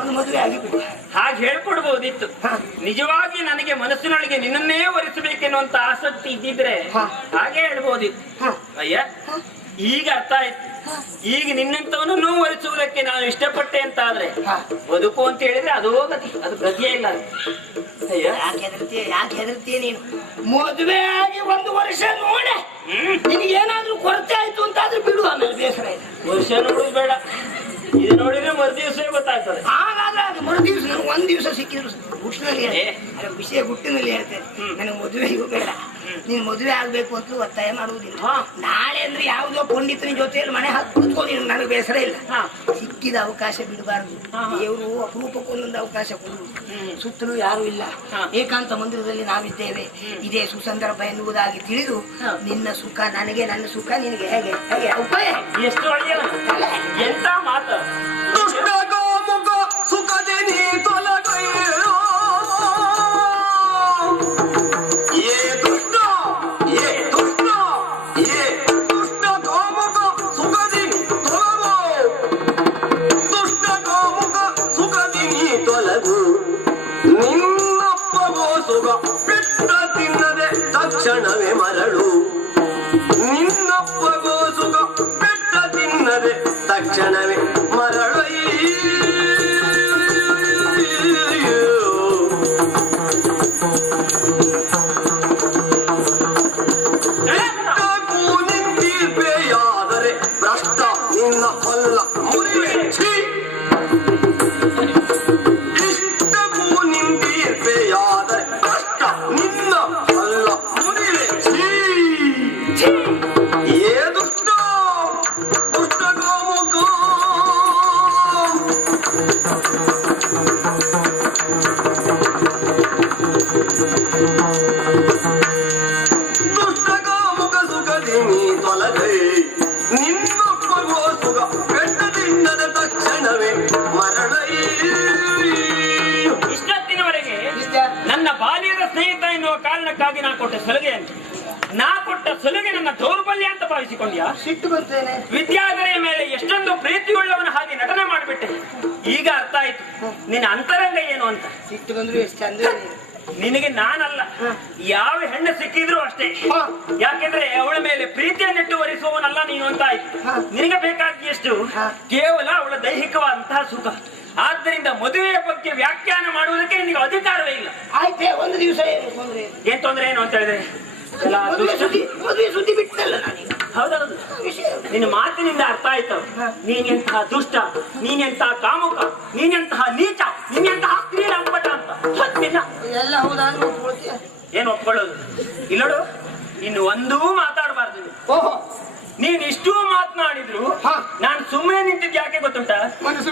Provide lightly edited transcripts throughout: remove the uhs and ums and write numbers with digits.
ಒಂದು ಮದುವೆ ಆಗಿಬಿಡಿ. ಹಾಗೆ ಹೇಳ್ಕೊಡ್ಬಹುದಿತ್ತು. ನಿಜವಾಗಿ ನನಗೆ ಮನಸ್ಸಿನೊಳಗೆ ನಿನ್ನನ್ನೇ ಒರೆಸಬೇಕೆನ್ನುವಂತ ಆಸಕ್ತಿ ಇದ್ದಿದ್ರೆ ಹಾಗೆ ಹೇಳ್ಬಹುದಿತ್ತು. ಅಯ್ಯ ಈಗ ಅರ್ಥ ಆಯ್ತು. ಈಗ ನಿನ್ನಂತವನನ್ನು ಒರೆಸುವುದಕ್ಕೆ ನಾನು ಇಷ್ಟಪಟ್ಟೆ ಅಂತ ಆದ್ರೆ ಬದುಕು ಅಂತ ಹೇಳಿದ್ರೆ ಅದು ಗತಿ, ಅದು ಗತಿಯೇ ಇಲ್ಲ. ಯಾಕೆ ಹೆದರ್ತೀಯ ನೀನು? ಮದುವೆ ಆಗಿ 1 ವರ್ಷ ನೋಡೆ ನಿನಗೆ ಏನಾದ್ರೂ ಕೊರತೆ ಆಯ್ತು ಅಂತಾದ್ರೂ ಬಿಡು, ಆಮೇಲೆ ಬೇಸರ ಇಲ್ಲ. ವರ್ಷ ನೋಡುದು ಬೇಡ, ಇದು ನೋಡಿದ್ರೆ ಮರುದಿವಸವೇ ಗೊತ್ತಾಗ್ತದೆ. ಹಾಗಾದ್ರೆ ಅದು ಮರುದಿವಸ ನನಗೆ 1 ದಿವಸ ಸಿಕ್ಕಿದ್ರು ಗುಟ್ಟಿನಲ್ಲಿ ವಿಷಯ ಗುಟ್ಟಿನಲ್ಲಿ ಹೇಳ್ತೇನೆ. ನನಗೆ ಮದುವೆಗೂ ಬೇಡ, ನೀನ್ ಮದುವೆ ಆಗ್ಬೇಕು ಅಂತ ಒತ್ತಾಯ ಮಾಡುವುದಿಲ್ಲ. ನಾಳೆ ಅಂದ್ರೆ ಯಾವುದೋ ಪಂಡಿತನ ಜೊತೆಯಲ್ಲಿ ಮನೆ ಹಾಕಿ ನನಗೆ ಬೇಸರ ಇಲ್ಲ. ಸಿಕ್ಕಿದ ಅವಕಾಶ ಬಿಡಬಾರ್ದು. ದೇವರು ಅಪರೂಪಕ್ಕೆ ಒಂದೊಂದು ಅವಕಾಶ ಕೊಡುವುದು. ಸುತ್ತಲೂ ಯಾರು ಇಲ್ಲ, ಏಕಾಂತ ಮಂದಿರದಲ್ಲಿ ನಾವಿದ್ದೇವೆ. ಇದೇ ಸುಸಂದರ್ಭ ಎನ್ನುವುದಾಗಿ ತಿಳಿದು ನಿನ್ನ ಸುಖ ನನಗೆ, ನನ್ನ ಸುಖ ನಿನಗೆ, ಹೇಗೆ ಹೇಗೆ ಉಪಾಯ ಎಷ್ಟು ಒಳ್ಳೆಯ ಎಂತ ಮಾತು. ಸುಖದೆ ನೀ ತೊಲಗಯ್ಯೋ ತಕ್ಷಣವೇ ಮರಳು, ನಿನ್ನಪ್ಪಗೋ ಸುಖ ಬೆಟ್ಟ ತಿನ್ನದೆ ತಕ್ಷಣವೇ ಮರಳು. ನಿಂತಿರ್ಪೆಯಾದರೆ ಭ್ರಷ್ಟ ನಿನ್ನ ಹೊಲ್ಲ ಮುರಿವೆ. ಇಷ್ಟಕ್ಕೂ ನಿಂತಿರ್ಪೆಯಾದರೆ ಭ್ರಷ್ಟ ನಿನ್ನ ಹೊಲ್ಲ ಮುರಿವೆ. ಏ ದುಷ್ಟ ದುಷ್ಟ ಗೋಮುಖ, ದುಷ್ಟ ಗೋಮುಖ ಸುಖದಿ ನೀ ತೊಲಗೈ, ನಿನ್ನೊಪ್ಪಗೋ ಸುಖ ಬೆಟ್ಟ ತಿನ್ನದ ತಕ್ಷಣವೇ ಮರಳೈ. ಇಷ್ಟೊತ್ತಿನವರೆಗೆ ನನ್ನ ಬಾಲ್ಯದ ಸ್ನೇಹಿತ ಎನ್ನುವ ಕಾರಣಕ್ಕಾಗಿ ನಾ ಕೊಟ್ಟ ಸಲಹೆ ಅಂತ, ನಾ ಕೊಟ್ಟ ಸಲಹೆ ನನ್ನ ದೌರ್ಬಲ್ಯ ಅಂತ ಭಾವಿಸಿಕೊಂಡ್ಯಾ? ಸಿಟ್ಟು ಬರ್ತೇನೆ. ವಿದ್ಯಾಧರೆಯ ಮೇಲೆ ಎಷ್ಟೊಂದು ಪ್ರೀತಿಯುಳ್ಳವನ ಹಾಗೆ ನಟನೆ ಮಾಡಿಬಿಟ್ಟೆ. ಈಗ ಅರ್ಥ ಆಯ್ತು ನಿನ್ನ ಅಂತರಂಗ ಏನು ಅಂತ. ಸಿಟ್ಟು ಬಂದ್ರು ಎಷ್ಟು ಚಂದ. ನಿನಗೆ ನಾನಲ್ಲ, ಯಾವ ಹೆಣ್ಣು ಸಿಕ್ಕಿದ್ರು ಅಷ್ಟೇ. ಯಾಕೆಂದ್ರೆ ಅವಳ ಮೇಲೆ ಪ್ರೀತಿಯನ್ನಿಟ್ಟು ವರಿಸುವವನಲ್ಲ ನೀನು ಅಂತ ಆಯ್ತು. ನಿನಗೆ ಬೇಕಾದ ಎಷ್ಟು ಕೇವಲ ಅವಳ ದೈಹಿಕವಾದಂತಹ ಸುಖ. ಆದ್ದರಿಂದ ಮದುವೆಯ ಬಗ್ಗೆ ವ್ಯಾಖ್ಯಾನ ಮಾಡುವುದಕ್ಕೆ ನಿನಗೆ ಅಧಿಕಾರವೇ ಇಲ್ಲ. ಆಯ್ತೆ, 1 ದಿವಸ ಏನ್ ತೊಂದ್ರೆ ಏನು ಅಂತ ಹೇಳಿದ್ರೆ ಮದುವೆ ಸುದ್ದಿ ಬಿಟ್ಟಲ್ಲ ನಾನೀಗ. ಹೌದೌದು, ನಿನ್ನ ಮಾತಿನಿಂದ ಅರ್ಥ ಆಯ್ತು. ನೀನೆಂತಹ ದುಷ್ಟ, ನೀನೆಂತಹ ಕಾಮುಕ, ನೀನೆಂತಹ ನೀಚ, ನೀನೆಂತಹ ಕ್ರೀಡಾಂಪಟ ಅಂತ. ಎಲ್ಲ ಹೌದಾದ್ರೂ ಒಪ್ಕೊಳ್ತೀಯ? ಏನು ಒಪ್ಕೊಳ್ಳೋದು? ಇಲ್ಲೋಡು, ಇನ್ನು ಒಂದೂ ಮಾತಾಡಬಾರ್ದು. ಓಹೋ, ನೀನ್ ಇಷ್ಟೂ ಮಾತನಾಡಿದ್ರು ನಾನು ಸುಮ್ಮನೆ ನಿಂತಿದ್ದು ಯಾಕೆ ಗೊತ್ತುಂಟ? ಮನಸ್ಸು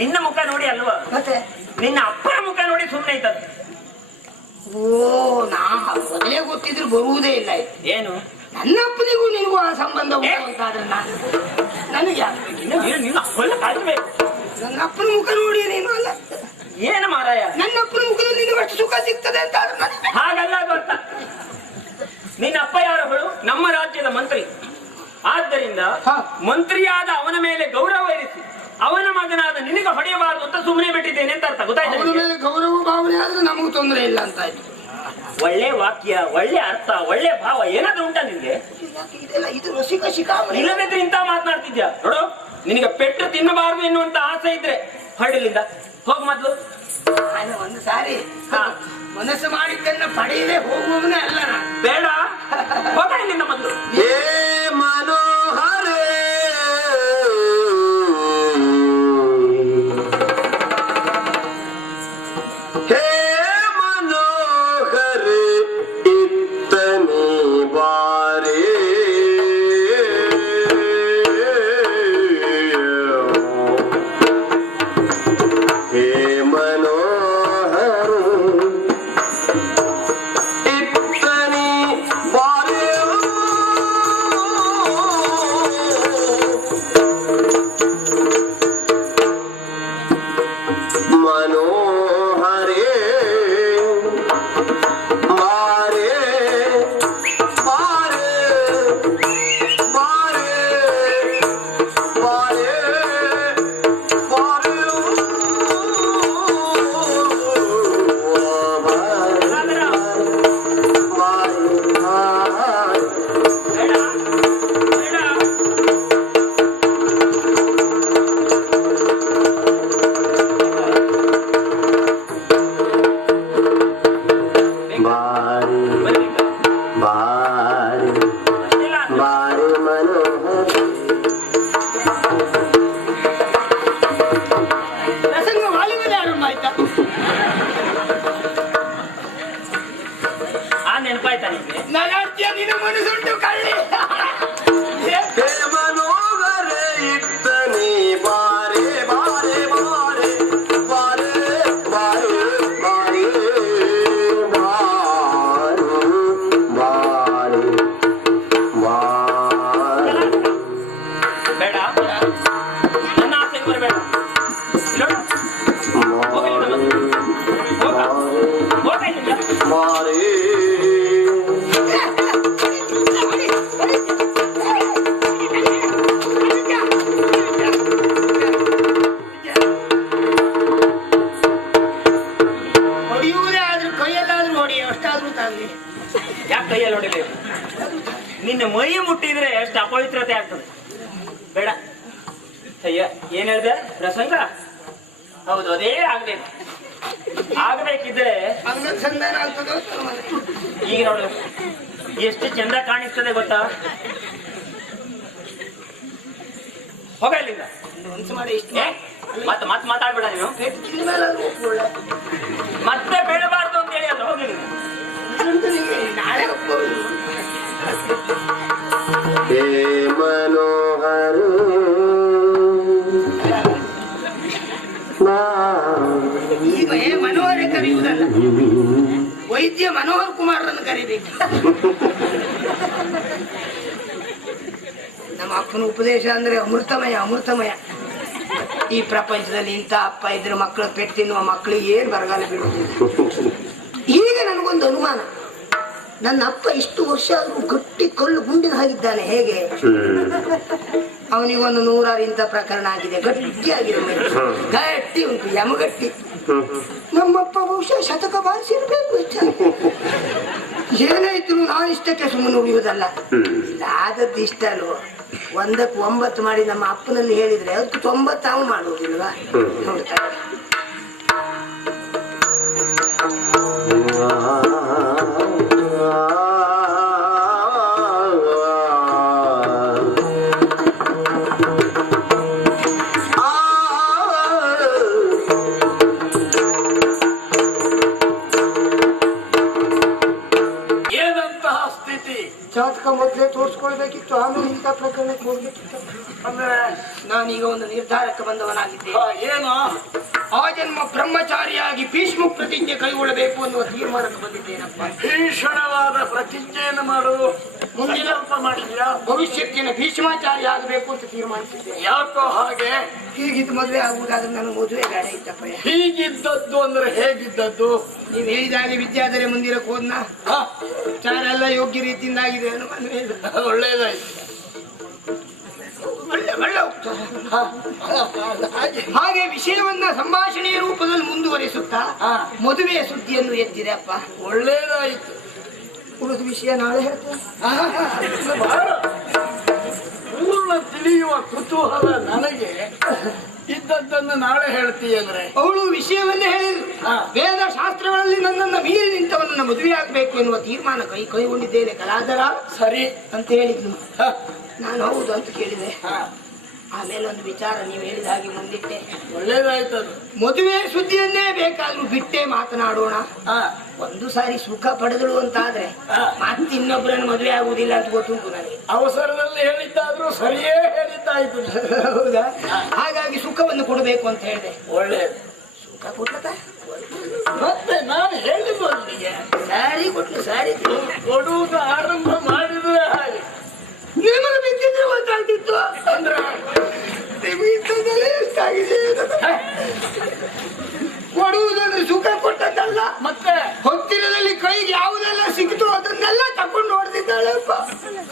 ನಿನ್ನ ಮುಖ ನೋಡಿ ಅಲ್ವಾ, ಮತ್ತೆ ನಿನ್ನ ಅಪ್ಪನ ಮುಖ ನೋಡಿ ಸುಮ್ಮನೆ ಇದ್ದದ್ದು. ಓ, ನಾ ಮೊದಲೇ ಗೊತ್ತಿದ್ರು ಬರುವುದೇ ಇಲ್ಲ. ಏನು ನನ್ನಪ್ಪನಿಗೂ ನಿನಗೂ ಆ ಸಂಬಂಧ ಅಂತಾದ್ರೆ ನನಗೆ ಕಾಯ್ಬೇಕು. ನನ್ನ ಅಪ್ಪನ ಮುಖ ನೋಡಿ ನೀನು ಅಲ್ಲ. ಏನು ಮಾರಾಯ, ನನ್ನ ಅಪ್ಪನ ಮುಖದಲ್ಲಿ ನಿನಗೆ ಅಷ್ಟು ಸುಖ ಸಿಗ್ತದೆ ಅಂತ ಹಾಗಲ್ಲ ಗೊತ್ತ. ನಿನ್ನ ಅಪ್ಪ ಯಾರಗಳು? ನಮ್ಮ ರಾಜ್ಯದ ಮಂತ್ರಿ. ಆದ್ದರಿಂದ ಮಂತ್ರಿಯಾದ ಅವನ ಮೇಲೆ ಗೌರವ ಇರಿಸಿ ಅವನ ಮಗನಾದ ನಿನಗೆ ಹೊಡೆಯಬಾರದು ಅಂತ ಸುಮ್ಮನೆ ಬಿಟ್ಟಿದ್ದೇನೆ ಅಂತ ಅರ್ಥ. ಗೊತ್ತಾಯ್ತು? ಅವನ ಮೇಲೆ ಗೌರವ ಭಾವನೆ ಆದ್ರೆ ನಮಗೂ ತೊಂದರೆ ಇಲ್ಲ ಅಂತ ಆಯ್ತು. ಒಳ್ಳೆ ವಾಕ್ಯ, ಒಳ್ಳೆ ಅರ್ಥ, ಒಳ್ಳೆ ಭಾವ ಏನಾದ್ರೂ ಉಂಟಾ ನಿನ್ಗೆ? ಇದು ರಸಿಕ ಶಿಖಾಮಣಿ. ಇಲ್ಲದಿದ್ರೆ ಇಂತ ಮಾತನಾಡ್ತಿದ್ಯಾ? ನೋಡು, ನಿನಗೆ ಪೆಟ್ಟು ತಿನ್ನಬಾರದು ಎನ್ನುವಂತ ಆಸೆ ಇದ್ರೆ ಹೊರಡಿಲ್ಲಿಂದ ಹೋಗ ಮೊದ್ಲು. ಒಂದು ಸಾರಿ ಮನಸ್ಸು ಮಾಡಿದ್ದನ್ನ ಪಡೆಯದೆ ಹೋಗುವವನೇ ಅಲ್ಲ ನಾನು. ಬೇಡ, ಹೋಗ ಇಲ್ಲಿಂದ ಮೊದ್ಲು. ಮನೋಹರೇ ಅಯ್ಯ ಏನ್ ಹೇಳ್ದೆ ಪ್ರಸಂಗ? ಹೌದು, ಅದೇ ಆಗ್ಬೇಕು. ಆಗ್ಬೇಕಿದ್ರೆ ಸಂಧಾನ ಅಂತದೋ ಈಗ ನೋಡು ಎಷ್ಟು ಚಂದ ಕಾಣಿಸ್ತದೆ ಗೊತ್ತಾ. ಹೋಗ ಇಲ್ಲಿಂದ. ಮನ್ಸು ಮಾಡಿ ಇಷ್ಟ ಮತ್ತೆ ಮಾತಾಡ್ಬೇಡ ನೀನು. ಮತ್ತೆ ಬೇಡಬಾರ್ದು ಅಂತ ಹೇಳಿ ಅಲ್ಲ, ಹೋಗಿ ನಾಳೆ ಒಪ್ಪೋದು. ಹೇ ಮನೋಹರ ಈಗ ಮನೋಹರ ಕರೆಯುವುದಲ್ಲ, ವೈದ್ಯ ಮನೋಹರ್ ಕುಮಾರರನ್ನು ಕರಿಬೇಕು. ನಮ್ಮ ಅಪ್ಪನ ಉಪದೇಶ ಅಂದ್ರೆ ಅಮೃತಮಯ ಅಮೃತಮಯ. ಈ ಪ್ರಪಂಚದಲ್ಲಿ ಇಂಥ ಅಪ್ಪ ಇದ್ರೆ ಮಕ್ಕಳು ಪೆಟ್ಟು ತಿನ್ನುವ ಮಕ್ಕಳಿಗೆ ಏನ್ ಬರಗಾಲ ಬೀಳುವುದಿಲ್ಲ. ಈಗ ನನಗೊಂದು ಅನುಮಾನ, ನನ್ನ ಅಪ್ಪ ಇಷ್ಟು ವರ್ಷ ಆದ್ರೂ ಗಟ್ಟಿ ಕಲ್ಲು ಗುಂಡಿನ ಹಾಗಿದ್ದಾನೆ ಹೇಗೆ? ಅವನಿಗೊಂದು 100 ಇಂಥ ಪ್ರಕರಣ ಆಗಿದೆ, ಗಟ್ಟಿಯಾಗಿದೆ, ಗಟ್ಟಿ ಉಂಟು, ಯಮಗಟ್ಟಿ. ನಮ್ಮಪ್ಪ ಬಹುಶಃ ಶತಕ ಬಾರಿಸಿರ್ಬೇಕು. ಏನಾಯ್ತು ನಾನು ಇಷ್ಟಕ್ಕೆ ಸುಮ್ಮನೆ ಉಳಿಯುವುದಲ್ಲ. ಆದದ್ದು ಇಷ್ಟ ಅಲ್ವ, 1ಕ್ಕೆ 9 ಮಾಡಿ ನಮ್ಮ ಅಪ್ಪನಲ್ಲಿ ಹೇಳಿದ್ರೆ ಅದಕ್ಕೆ 90 ಅವನು ಮಾಡುವುದಿಲ್ವಾ? ನೋಡ್ತಾರೆ ಜಾತಕ ಮೊದಲೇ ತೋರಿಸ್ಕೊಳ್ಬೇಕಿತ್ತು, ಆಮೇಲೆ ಇಂಥ ಪ್ರಕರಣಕ್ಕೆ ಹೋಗ್ಬೇಕಿತ್ತು. ಅಂದ್ರೆ ನಾನೀಗ ಒಂದು ನಿರ್ಧಾರಕ್ಕೆ ಬಂದವನಾಗಿದ್ದೆ. ಏನು? ಆಜನ್ಮ ಬ್ರಹ್ಮಚಾರಿಯಾಗಿ ಭೀಷ್ಮ ಪ್ರತಿಜ್ಞೆ ಕೈಗೊಳ್ಳಬೇಕು ಅನ್ನುವ ತೀರ್ಮಾನಕ್ಕೆ ಬಂದಿದ್ದೇನಪ್ಪ. ಭೀಷಣವಾದ ಪ್ರತಿಜ್ಞೆಯನ್ನು ಮಾಡುವ ಮುಂದಿನ ಮಾಡಿದ್ಯಾ? ಭವಿಷ್ಯಕ್ಕಿನ ಭೀಷ್ಮಾಚಾರಿ ಆಗಬೇಕು ಅಂತ ತೀರ್ಮಾನಿಸಿದ್ದೆ. ಯಾಕೋ ಹಾಗೆ? ಹೀಗಿದ್ದು ಮದುವೆ ಆಗುವುದಾದ್ರೆ ನಾನು ಮದುವೆ ಬೇಡ ಇತ್ತಪ್ಪ. ಹೀಗಿದ್ದದ್ದು ಅಂದ್ರೆ ಹೇಗಿದ್ದದ್ದು? ನೀವು ಹೇಳಿದಾಗೆ ವಿದ್ಯಾಧರೆ ಮಂದಿರಕ್ಕೆ ಹೋದ್ನ, ಚಾರ ಎಲ್ಲ ಯೋಗ್ಯ ರೀತಿಯಿಂದ ಆಗಿದೆ. ಒಳ್ಳೇದಾಯ್ತು. ಹಾಗೆ ವಿಷಯವನ್ನ ಸಂಭಾಷಣೆಯ ರೂಪದಲ್ಲಿ ಮುಂದುವರಿಸುತ್ತಾ ಮದುವೆಯ ಸುದ್ದಿಯನ್ನು ಎತ್ತಿದೆ ಅಪ್ಪ. ಒಳ್ಳೇದಾಯ್ತು. ಉಳಿದ ವಿಷಯ ನಾಳೆ ಹೇಳ್ತೇನೆ. ಪೂರ್ಣ ತಿಳಿಯುವ ಕುತೂಹಲ ನನಗೆ. ಇದ್ದದ್ದನ್ನು ನಾಳೆ ಹೇಳ್ತೀಯಂದ್ರೆ ಅವಳು ವಿಷಯವನ್ನೇ ಹೇಳಿದ್ರು. ವೇದ ಶಾಸ್ತ್ರಗಳಲ್ಲಿ ನನ್ನನ್ನು ಮೀರಿ ನಿಂತವನನ್ನ ಮದುವೆ ಆಗ್ಬೇಕು ಎನ್ನುವ ತೀರ್ಮಾನ ಕೈಗೊಂಡಿದ್ದೇನೆ ಕಲಾಧರ. ಸರಿ ಅಂತ ಹೇಳಿದ್ನು. ನಾನು ಹೌದು ಅಂತ ಕೇಳಿದೆ. ಆಮೇಲೆ ಒಂದು ವಿಚಾರ ನೀವು ಹೇಳಿದ ಹಾಗೆ ಮುಂದಿಟ್ಟೆ. ಒಳ್ಳೇದಾಯ್ತದು. ಮದುವೆ ಸುದ್ದಿಯನ್ನೇ ಬೇಕಾದ್ರೂ ಬಿಟ್ಟೆ ಮಾತನಾಡೋಣ. ಒಂದು ಸಾರಿ ಸುಖ ಪಡೆದಳು ಅಂತಾದ್ರೆ ಮತ್ತೆ ಇನ್ನೊಬ್ಬರನ್ನು ಮದುವೆ ಆಗುವುದಿಲ್ಲ ಅಂತ ಗೊತ್ತುಂಟು ನನಗೆ. ಅವಸರದಲ್ಲಿ ಹೇಳಿದ್ದಾದ್ರೂ ಸರಿಯೇ ಹೇಳಿದ್ದಾಯ್ತು. ಹೌದಾ? ಹಾಗಾಗಿ ಸುಖವನ್ನು ಕೊಡಬೇಕು ಅಂತ ಹೇಳಿದೆ. ಒಳ್ಳೇದು. ಸುಖ ಕೊಟ್ಟ ಮತ್ತೆ ನಾನು ಹೇಳಿದ್ದು ಅಲ್ಲಿಗೆ ಸಾರಿ ಕೊಟ್ಲು. ಸಾರಿ ಕೊಡುವುದು ಆರಂಭ ಮಾಡಿದ್ರೆ ಹಾಗೆ ನಿಮಗೆ ಬಿದ್ದಿದ್ರೆ ಗೊತ್ತಾಗ್ತಿತ್ತು. ಅಂದ್ರೆ ಎಷ್ಟಾಗಿದೆ ಕೊಡುವುದನ್ನು ಸುಖ ಕೊಟ್ಟದ್ದಲ್ಲ, ಮತ್ತೆ ಹೊತ್ತಿನದಲ್ಲಿ ಕೈಗೆ ಯಾವುದೆಲ್ಲ ಸಿಕ್ಕಿತು ಅದನ್ನೆಲ್ಲ ತಕೊಂಡು ಹೊಡೆದಿದ್ದಾಳಪ್ಪ.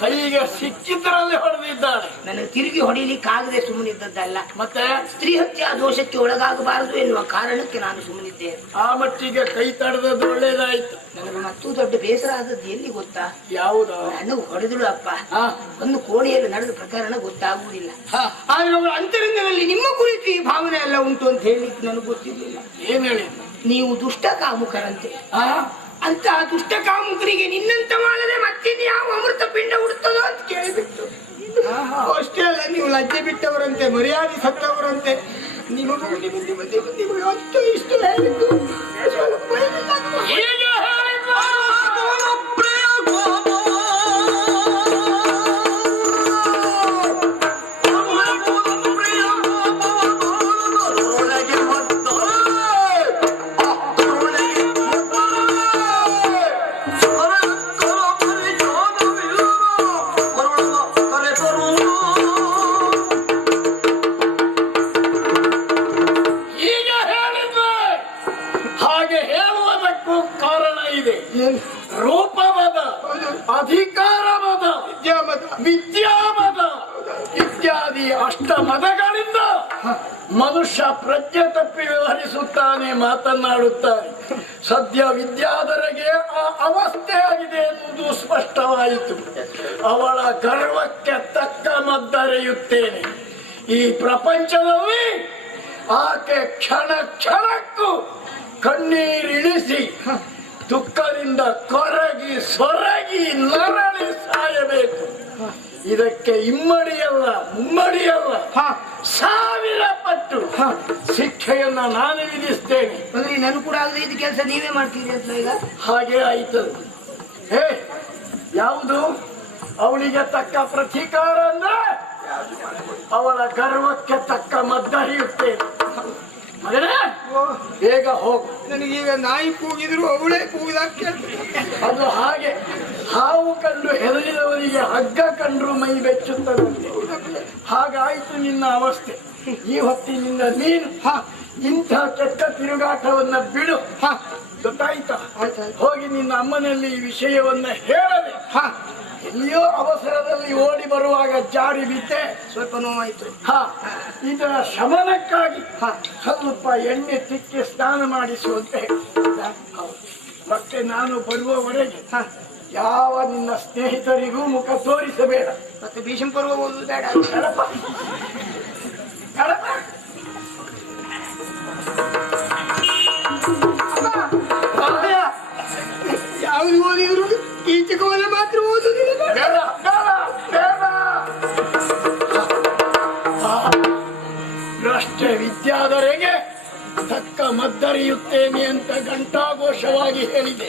ಕೈಗೆ ಸಿಕ್ಕಿದ್ರಲ್ಲಿ ಹೊಡೆದಿದ್ದಾಳೆ. ನನಗೆ ತಿರುಗಿ ಹೊಡಿಲಿಕ್ಕಾಗದೆ ಸುಮ್ಮನಿದ್ದದ್ದಲ್ಲ. ಮತ್ತೆ ಸ್ತ್ರೀ ಹತ್ಯೆ ದೋಷಕ್ಕೆ ಒಳಗಾಗಬಾರದು ಎನ್ನುವ ಕಾರಣಕ್ಕೆ ನಾನು ಸುಮ್ಮನಿದ್ದೇನೆ. ಆ ಮಟ್ಟಿಗೆ ಕೈ ತಡೆದದ್ದು ಒಳ್ಳೇದಾಯ್ತು. ನನಗೆ ಮತ್ತೂ ದೊಡ್ಡ ಬೇಸರ ಆದದ್ದು ಎಲ್ಲಿ ಗೊತ್ತಾ? ಯಾವುದು? ನನಗೆ ಹೊಡೆದಳು ಅಪ್ಪ. ಒಂದು ಕೋಣೆಯಲ್ಲಿ ನಡೆದ ಪ್ರಕರಣ ಗೊತ್ತಾಗುವುದಿಲ್ಲ. ಆದ್ರೆ ಅವಳ ಅಂತರಂಗದಲ್ಲಿ ನಿಮ್ಮ ಕುರಿತು ಈ ಭಾವನೆ ಎಲ್ಲ ಉಂಟು ಅಂತ ಹೇಳಿಕ್ಕೆ ನನಗೆ ಗೊತ್ತಿರಲಿಲ್ಲ. ಏನ್ ಹೇಳಿ? ನೀವು ದುಷ್ಟ ಕಾಮುಕರಂತೆ. ಅಂತ ದುಷ್ಟ ಕಾಮುಕರಿಗೆ ನಿನ್ನಂತ ಮಾಡದೆ ಮತ್ತಿನ್ಯಾವ ಅಮೃತ ಪಿಂಡ ಉಡುತ್ತದೋ ಅಂತ ಕೇಳಿಬಿಟ್ಟು. ಅಷ್ಟೇ ಅಲ್ಲ, ನೀವು ಲಜ್ಜೆ ಬಿಟ್ಟವರಂತೆ, ಮರ್ಯಾದೆ ಸತ್ತವರಂತೆ. ನಿಮಗೂ ನಿಮಗೆ ಅಷ್ಟು ಇಷ್ಟು ಹೇಳಿದ್ದು ಸ್ವಲ್ಪ ರೂಪಮದ, ಅಧಿಕಾರಮದ, ವಿದ್ಯಾಮದ ಇತ್ಯಾದಿ ಅಷ್ಟಮದಗಳಿಂದ ಮನುಷ್ಯ ಪ್ರಜ್ಞೆ ತಪ್ಪಿ ವ್ಯವಹರಿಸುತ್ತಾನೆ, ಮಾತನಾಡುತ್ತಾನೆ. ಸದ್ಯ ವಿದ್ಯಾಧರೆಗೆ ಆ ಅವಸ್ಥೆ ಆಗಿದೆ ಎನ್ನುವುದು ಸ್ಪಷ್ಟವಾಯಿತು. ಅವಳ ಗರ್ವಕ್ಕೆ ತಕ್ಕ ಮದ್ದರೆಯುತ್ತೇನೆ. ಈ ಪ್ರಪಂಚದಲ್ಲಿ ಆಕೆ ಕ್ಷಣ ಕ್ಷಣಕ್ಕೂ ಕಣ್ಣೀರಿಳಿಸಿ ದುಃಖದಿಂದ ಕೊರಗಿ ಸೊರಗಿ ನರಳಿ ಸಾಯಬೇಕು. ಇದಕ್ಕೆ ಇಮ್ಮಡಿಯಲ್ಲ ಮುಮ್ಮಡಿಯಲ್ಲ 1000 ಪಟ್ಟು ಶಿಕ್ಷೆಯನ್ನ ನಾನು ವಿಧಿಸ್ತೇನೆ. ಅಂದ್ರೆ ನನ್ ಕೂಡ ಆಗದೆ ಇದು ಕೆಲಸ ನೀವೇ ಮಾಡ್ತೀರಿ ಅಂತ ಈಗ? ಹಾಗೆ ಆಯ್ತು. ಯಾವುದು ಅವಳಿಗೆ ತಕ್ಕ ಪ್ರತೀಕಾರ ಅಂದ್ರೆ ಅವಳ ಗರ್ವಕ್ಕೆ ತಕ್ಕ ಮದ್ದರಿಯುತ್ತೇನೆ. ಮಗನೇ ಬೇಗ ಹೋಗು. ನನಗೀಗ ನಾಯಿ ಕೂಗಿದ್ರು ಅವಳೇ ಕೂಗಿದಾಗ ಅದು ಹಾಗೆ ಹಾವು ಕಂಡು ಹೆದರಿದವರಿಗೆ ಹಗ್ಗ ಕಂಡ್ರು ಮೈ ಬೆಚ್ಚುತ್ತದಂತೆ. ಹಾಗಾಯ್ತು ನಿನ್ನ ಅವಸ್ಥೆ. ಈ ಹೊತ್ತಿನಿಂದ ನೀನು ಇಂಥ ಕೆಟ್ಟ ತಿರುಗಾಟವನ್ನ ಬಿಡು. ಗೊತ್ತಾಯ್ತಾ? ಹೋಗಿ ನಿನ್ನ ಅಮ್ಮನಲ್ಲಿ ಈ ವಿಷಯವನ್ನ ಹೇಳದೆ. ಎಲ್ಲಿಯೋ ಅವಸರದಲ್ಲಿ ಓಡಿ ಬರುವಾಗ ಜಾರಿ ಬಿದ್ದೆ, ಸ್ವಲ್ಪ ನೋವಾಯ್ತು. ಇದರ ಶಮನಕ್ಕಾಗಿ ಸ್ವಲ್ಪ ಎಣ್ಣೆ ತಿಕ್ಕಿ ಸ್ನಾನ ಮಾಡಿಸುವಂತೆ. ಮತ್ತೆ ನಾನು ಬರುವವರೆಗೆ ಯಾವ ನಿನ್ನ ಸ್ನೇಹಿತರಿಗೂ ಮುಖ ತೋರಿಸಬೇಡ. ಮತ್ತೆ ಭೀಷ್ಮ ಪರ್ವ ಓದುದು ಬೇಡ. ಯಾವ್ದು ಓದಿದ್ರು ಈ ಚಿಕ್ಕವನ್ನ ಮಾತ್ರ ಓದುದಿಲ್ಲ. ಭ್ರಷ್ಟ ವಿದ್ಯಾಧರೆಗೆ ತಕ್ಕ ಮದ್ದರಿಯುತ್ತೇನೆ ಅಂತ ಘಂಟಾಘೋಷವಾಗಿ ಹೇಳಿದೆ.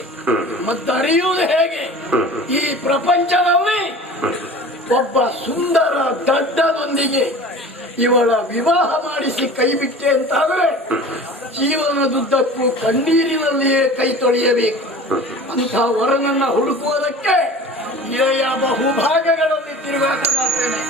ಮದ್ದರಿಯುವುದು ಹೇಗೆ? ಈ ಪ್ರಪಂಚದಲ್ಲಿ ಒಬ್ಬ ಸುಂದರ ದಡ್ಡದೊಂದಿಗೆ ಇವಳ ವಿವಾಹ ಮಾಡಿಸಿ ಕೈ ಬಿಟ್ಟೆ ಅಂತಾದ್ರೆ ಜೀವನದುದ್ದಕ್ಕೂ ಕಣ್ಣೀರಿನಲ್ಲಿಯೇ ಕೈ ತೊಳೆಯಬೇಕು. ಅಂಥ ವರನನ್ನ ಹುಡುಕುವುದಕ್ಕೆ ಇಳೆಯ ಬಹುಭಾಗಗಳಲ್ಲಿ ತಿರುಗಾಟ ಮಾಡ್ತೇನೆ.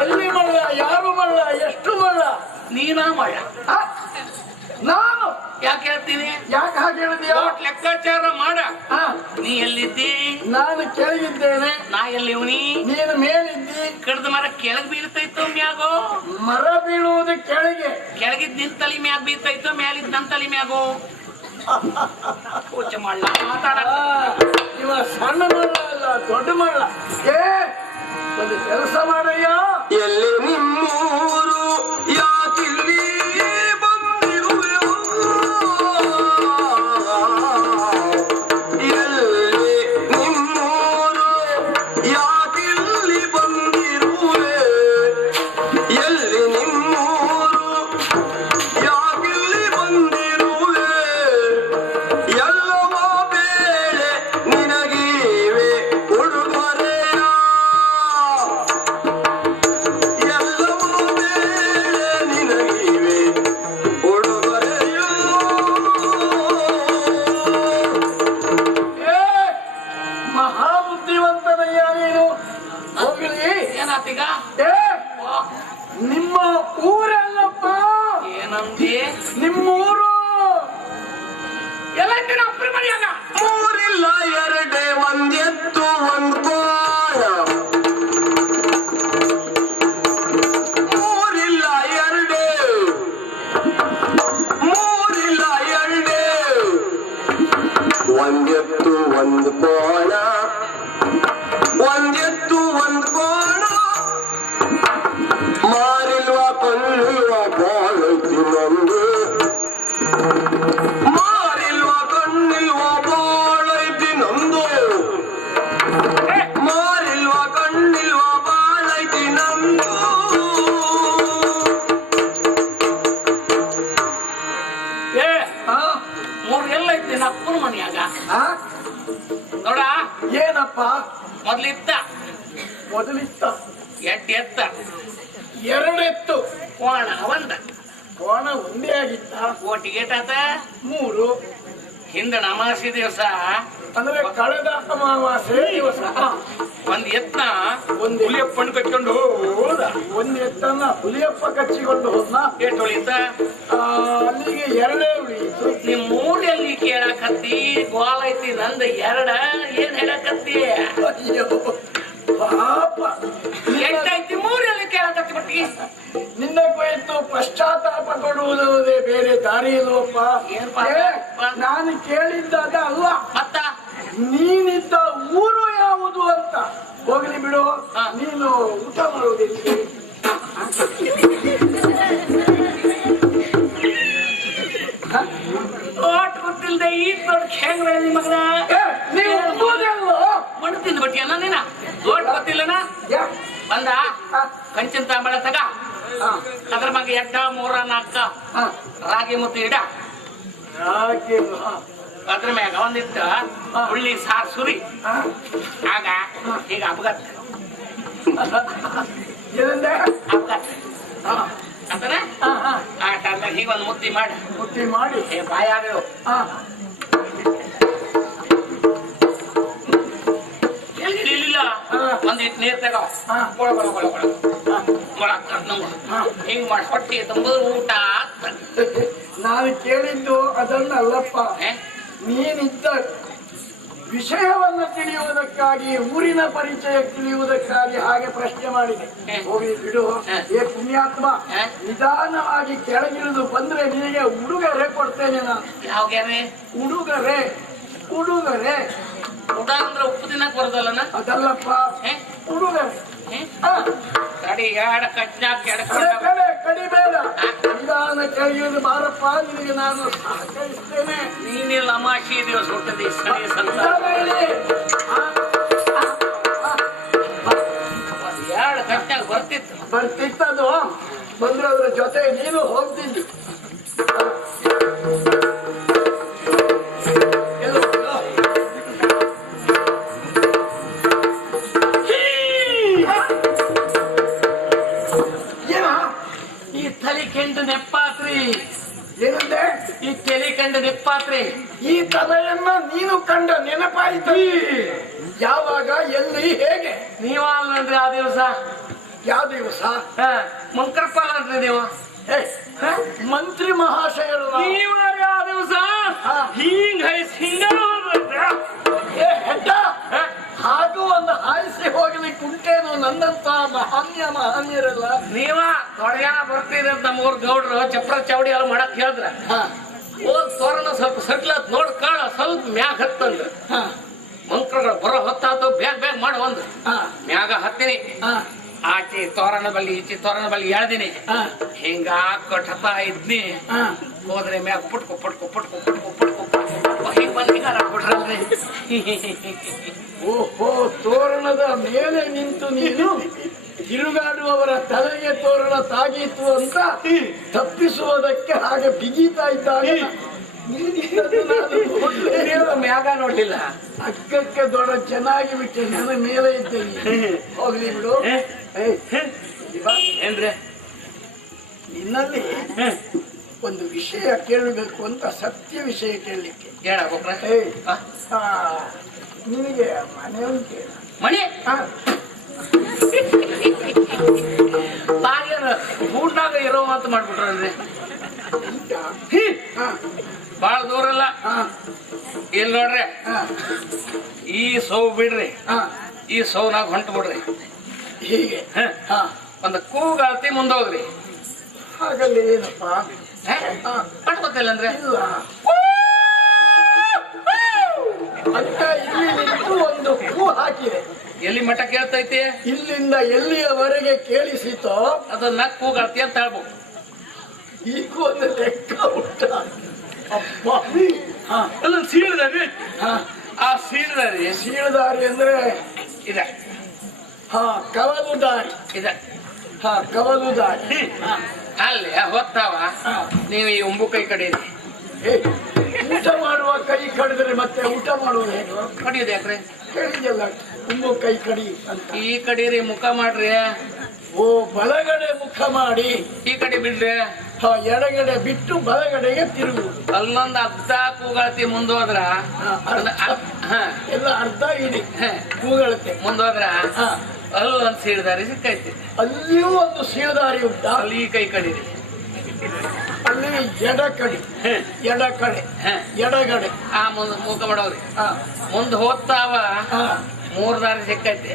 ಎಲ್ಲಿ ಮಳ್ಳ? ಯಾರು ಮಳ್ಳ? ಎಷ್ಟು ಮಳ್ಳ? ನೀನಾ ಮಳ್ಳ? ನಾನು ಯಾಕೆ ಹೇಳ್ತೀನಿ? ಯಾಕೆ ಹಾಗೆ ಹೇಳಿದ್ಯಾ? ಲೆಕ್ಕಾಚಾರ ಮಾಡ. ನೀ ಎಲ್ಲಿದ್ದಿ? ನಾನು ಕೆಳಗಿದ್ದೇನೆ. ನಾ ಎಲ್ಲಿವ್ನಿ? ನೀನು ಮೇಲಿದ್ದಿ. ಕಡ್ದ ಮರ ಕೆಳಗ್ ಬೀಳ್ತೈತೋ ಮ್ಯಾಗೋ? ಮರ ಬೀಳುವುದು ಕೆಳಗೆ. ಕೆಳಗಿದ್ ನಿನ್ ತಲಿ ಮ್ಯಾಗ ಬೀಳ್ತೈತೋ ಮ್ಯಾಲಿದ್ ನನ್ ತಲಿ ಮ್ಯಾಗೋ? ಕೋಚ ಮಳ್ಳ ಮಾತಾಡ. ಇವ ಸಣ್ಣ ಮಳ್ಳ ಅಲ್ಲ, ದೊಡ್ಡ ಮಳ್ಳ. ಒಂದು ಕೆಲಸ ಮಾಡಯ್ಯ. ಎಲ್ಲಿ ನಿಮ್ಮೂರು ಯಾಕಿಲ್ಲಿ ಬಂದಿರುವೆ? ಎಲ್ಲಿ ನಿಮ್ಮೂರು ಯಾಕಿಲ್ಲಿ ಬಂದಿರುವೆ? ಎಲ್ಲಿ ನಿಮ್ಮೂರು ಯಾಕಿಲ್ಲಿ ಬಂದಿರುವೆ? ಎಲ್ಲವ ಬೇಳೆ ನಿನಗೀವೆ ಉಡುಗೊರೆಯ. ಮಹಾಬುದ್ಧಿವಂತನಯ್ಯ ನೀನು. ಹೋಗ್ಲಿ. ಏನಾತೀಗ? ನಿಮ್ಮ ಊರಲ್ಲಪ್ಪ. ಏನಂದಿ? ನಿಮ್ಮೂರು ಎಲ್ಲ ಅಪ್ರ ಮನೆಯಾಗ ಊರಿಲ್ಲ ಎರಡೇ ಒಂದೆತ್ತು ಒಂದ್ ಕೋಳ. ಮೊದಲಿತ್ತ ಎತ್ತ ಎರಡೆತ್ತು ಕೋಣ ಒಂದ ಕೋಣ ಒಂದೇ ಆಗಿತ್ತ ಕೋಟಿಗೆ ಆತ 3 ಹಿಂದಣ ಅಮಾವಾಸ್ಯೆ ದಿವಸ ಅಂದ್ರೆ ಕಳೆದ ಅಮಾವಾಸ್ಯೆ ದಿವಸ ಒಂದ್ ಎತ್ನ ಒಂದು ಹುಲಿಯಪ್ಪನ್ ಕಟ್ಕೊಂಡು ಹೋದ. ಒಂದು ಎತ್ತನ್ನ ಹುಲಿಯಪ್ಪ ಕಚ್ಚಿಕೊಂಡು ಹೋದ್ನ. ಏಟ್ ಉಳಿತ ಅಲ್ಲಿಗೆ 2 ಉಳಿಯಿತು. ನಿಮ್ ಮೂರಲ್ಲಿ ಕೇಳಕತ್ತಿ ಗೋಲ್ ಐತಿ ನಂದ 2 ಏನ್ ಹೇಳಕತ್ತಿ ಅಯ್ಯೋ ಪಾಪ ಎಷ್ಟೈತಿ ಮೂರಲ್ಲಿ ಕೇಳಕತ್ತಿ ಬಟ್ಟಿ ನಿನ್ನ ಕುರಿತು ಪಶ್ಚಾತ್ತಾಪ ಕೊಡುವುದಲ್ಲದೆ ಬೇರೆ ದಾರಿ ಇಲ್ವಪ್ಪ. ಏನ್ ಪಾಪ? ನಾನು ಕೇಳಿದ್ದಾಗ ಅಲ್ಲ, ಮತ್ತ ನೀನಿದ್ದ ಊರು ಯಾವುದು ಅಂತ. ಹೋಗ್ಲಿ ಬಿಡು, ಹಾ. ನೀನು ಊಟ ಮಾಡುವುದಿಲ್ಲ. ಓಟ್ ಗೊತ್ತಿಲ್ದೆ ಈ ದೊಡ್ಡ ಹೆಂಗ್ ಬೆಳೆದಿ ಮಗನ ನೀವು ಮಣ್ಣು ತಿಂದು ಬಟ್ಟಿ ಅನ್ನ ನೀನ ಓಟ್ ಗೊತ್ತಿಲ್ಲನ ಬಂದ ಕಂಚಿನ ತಾಂಬಳ ತಗ ಅದ್ರ ಮಗ 2 3 4 ರಾಗಿ ಮುತ್ತು ಇಡ ಅದ್ರ ಮ್ಯಾಗ ಒಂದಿಟ್ಟು ಉಳ್ಳಿ ಸಾರ್ ಸುರಿ ಆಗ ಈಗ ಅಪಘಾತ ಅಂತಾನೆ ಆ ಟೈಮ್ನಾಗ ಹೀಗ ಒಂದು ಮುದ್ದಿ ಮಾಡಿ ಮುಟ್ಟಿ ಮಾಡಿ ಏ ಬಾಯ ಆಗ್ಯವು ಇಲ್ಲ ಒಂದಿಟ್ಟು ನೀರ್ ತಗೋ ಕೊಳ ಕೊಳ ಕೊಳ ಕೊಳ ಹಿಂಗ್ ಮಾಡಿ ಹೊಟ್ಟಿ ತುಂಬ ಊಟ ಆಗ್ತದೆ. ನಾನು ಕೇಳಿದ್ದು ಅದನ್ನಲ್ಲಪ್ಪ, ನೀನಿದ್ದ ವಿಷಯವನ್ನ ತಿಳಿಯುವುದಕ್ಕಾಗಿ, ಊರಿನ ಪರಿಚಯ ತಿಳಿಯುವುದಕ್ಕಾಗಿ ಹಾಗೆ ಪ್ರಶ್ನೆ ಮಾಡಿದೆ. ಹೋಗಿ ಬಿಡು. ಏ ಪುಣ್ಯಾತ್ಮ, ನಿಧಾನವಾಗಿ ಕೆಳಗಿಳಿದು ಬಂದ್ರೆ ನಿನಗೆ ಉಡುಗೊರೆ ಕೊಡ್ತೇನೆ ನಾನು. ಯಾವ ಗ್ಯಾರೆ ಉಡುಗೊರೆ ಉಡುಗೊರೆ ಊಟ ಅಂದ್ರೆ ಉಪ್ಪು ತಿನ್ನಕ್ ಬರೋದಲ್ಲನ ಅದಲ್ಲಪ್ಪ, ಉಡುಗೊರೆ. ಕಡಿ ಎಡ ಕಚ್ಚಾಕ್ ಕಡಿಬೇಡ, ನಿಧಾನ ಕೆಳಗಿಳಿದು ಬಾರಪ್ಪ, ನಿನಗೆ ನಾನು ಸಹಕರಿಸ್ತೇನೆ. ನೀನಿಲ್ಲ ಅಮಾಶಿ ದಿವಸ ಹುಟ್ಟದಿ ಸರಿ ಸಂತ ಎರಡು ಕಚ್ಚಾಕ್ ಬರ್ತಿತ್ತು. ಬರ್ತಿತ್ತದು. ಬಂದ್ರೆ ಅದ್ರ ಜೊತೆ ನೀನು ಹೋಗ್ತಿದ್ದಿ. ಈ ತಲೆ ಕೆಂಡು ನೆಪ್ಪಾತ್ರಿ, ಏನಂದೆ? ಈ ತಲೆ ಕಂಡು ನೆಪ್ಪಾತ್ರಿ. ಈ ತಲೆಯನ್ನ ನೀನು ಕಂಡ ನೆನಪಾಯಿತು. ಯಾವಾಗ, ಎಲ್ಲಿ, ಹೇಗೆ? ನೀವಲ್ರಿ ಆ ದಿವಸ ಯಾವ ದಿವಸ? ಮಂಕರಪಾಲ ಅಂತ್ರಿ ನೀವು. ಮಂತ್ರಿ ಮಹಾಶಯರು ನಾವು. ನೀವ್ರಿ ಆ ದಿವಸ ಹಿಂಗ ಹೆಡ್ಡ ಹಾಗೂ ಒಂದು ಹಾಯಿಸಿ ಹೋಗ್ಲಿಕ್ಕೆ ಉಂಟೇನು ನನ್ನಂತ ಮಹಾನ್ಯರೆಲ್ಲ. ನೀವ ತೊಡಗ ಬರ್ತೀರಿ ಅಂತ ನಮ್ಮೂರ್ ಗೌಡ್ರು ಚಪ್ರ ಚೌಡಿ ಎಲ್ಲ ಮಾಡಕ್ ಹೇಳಿದ್ರ ಹೋದ್ ತೋರಣ ಸ್ವಲ್ಪ ಸಡ್ಲತ್ ನೋಡ್ ಕಾಳ ಸ್ವಲ್ಪ ಮ್ಯಾಗ ಹತ್ತಂದ್ರ ಮಂಕ್ರಗಳು ಬರೋ ಹೊತ್ತಾತು ಬೇಗ ಮಾಡ ಒಂದು ಮ್ಯಾಗ ಹತ್ತೀನಿ. ಆಚೆ ತೋರಣ ಬಲ್ಲಿ ಈಚೆ ತೋರಣ ಬಲ್ಲಿ ಎಳ್ದಿನಿ. ಹಿಂಗ ಕಟ್ತಾ ಇದ್ನಿ. ಹೋದ್ರೆ ಮ್ಯಾಗ ಪುಟ್ಕೊ ಪುಟ್ಕೊ ಪುಟ್ಕೊ ಪುಟ್ಕೊ ಪುಟ್ಕೊ ಪುಟ್ಕೊ ಹಿಂಗ್ ಬಂದ್ ಬಿಟ್ರಲ್ರಿ. ಓಹೋ, ತೋರಣದ ಮೇಲೆ ನಿಂತು ನೀನು ತಿರುಗಾಡುವವರ ತಲೆಗೆ ತೋರಣ ತಾಗೀತು ಅಂತ ತಪ್ಪಿಸುವುದಕ್ಕೆ ಹಾಗೆ ಬಿಗಿತಾ ಇದ್ದಾಗ ಮ್ಯಾಗ ನೋಡ್ಲಿಲ್ಲ. ಅಕ್ಕಕ್ಕೆ ದೊಡ್ಡ ಚೆನ್ನಾಗಿ ಬಿಟ್ಟೆ, ನನ್ನ ಮೇಲೆ ಇದ್ದೇನೆ. ಹೋಗ್ಲಿ ಬಿಡು. ಏನ್ರಿ ನಿನ್ನಲ್ಲಿ ಒಂದು ವಿಷಯ ಕೇಳಬೇಕು ಅಂತ, ಸತ್ಯ ವಿಷಯ ಕೇಳಲಿಕ್ಕೆ. ನಿನಗೆ ಮನೆ ಉಂಟೆ? ಮನೆ ಊಟನಾಗ ಇರೋ ಮಾತು ಮಾಡ್ಬಿಟ್ರಲ್ರಿ. ಬಾಳ ದೂರ ಅಲ್ಲ, ಇಲ್ಲಿ ನೋಡ್ರಿ. ಈ ಸೌ ಬಿಡ್ರಿ, ಈ ಸೌನಾಗ ಹೊಂಟ ಬಿಡ್ರಿ. ಹೀಗೆ ಒಂದು ಕೂಗಾಳ್ತಿ ಮುಂದೋಗ್ರಿ. ಹಾಗಲ್ಲಿ ಏನಪ್ಪ ಕಟ್ಕೊತಿಲ್ಲ ಅಂದ್ರೆ ಇಲ್ಲ ಅಂತ ಇಲ್ಲಿ ನಿಂತು ಒಂದು ಹೂ ಹಾಕಿದೆ. ಎಲ್ಲಿ ಮಠ ಕೇಳ್ತೈತಿ? ಇಲ್ಲಿಂದ ಎಲ್ಲಿಯವರೆಗೆ ಕೇಳಿಸಿತೋ ಅದನ್ನ ಕೂಗಾಳ್ತಿ ಅಂತ ಹೇಳ್ಬೇಕು. ಈಗ ಒಂದು ಲೆಕ್ಕ ಉಂಟ. ಅಪ್ಪ, ಅಲ್ಲ ಸೀಳದಾರಿ. ಆ ಸೀಳದಾರಿ ಸೀಳದಾರಿ ಅಂದ್ರೆ ಇದೆ. ಕವಲು ದಾರಿ ಇದೆ. ಕವಲು ದಾರಿ. ಅಲ್ಲಿ ಹೊತ್ತಾವ ನೀವು ಈ ಉಂಬು ಕೈ ಕಡೀರಿ. ಊಟ ಮಾಡುವ ಕೈ ಕಡಿದ್ರೆ ಮತ್ತೆ ಊಟ ಮಾಡುವುದು ಹೇಗೆ? ಕಡಿಯೋದು ಯಾಕ್ರೆ? ಹೇಳಿದೆಲ್ಲ ತುಂಬ ಕೈ ಕಡಿ ಅಂತ. ಈ ಕಡೀರಿ ಮುಖ ಮಾಡ್ರಿ. ಓ ಬಲಗಡೆ ಮುಖ ಮಾಡಿ ಈ ಕಡೆ ಬಿಡ್ರಿ. ಎಡಗಡೆ ಬಿಟ್ಟು ಬಲಗಡೆಗೆ ತಿರುಗುವುದು. ಅಲ್ಲೊಂದು ಅರ್ಧ ಕೂಗಾಳ್ತಿ ಮುಂದೋದ್ರ ಎಲ್ಲ ಅರ್ಧ ಇಡಿ ಕೂಗಳತೆ ಮುಂದೋದ್ರ ಅಲ್ಲೊಂದು ಸೀಳ್ದಾರಿ ಸಿಕ್ಕೈತಿ. ಅಲ್ಲಿಯೂ ಒಂದು ಸೀಳದಾರಿ ಉಂಟಾ? ಅಲ್ಲಿ ಈ ಕೈ ಕಡೀರಿ. ಅಲ್ಲಿ ಎಡ ಕಡೆ ಎಡಗಡೆ ಆ ಮುಂದ್ ಮುಖ ಮಾಡವ್ರಿ. ಮುಂದ್ ಹೋಗ್ತಾವ 3 ದಾರಿ ಸಿಕ್ಕೈತಿ.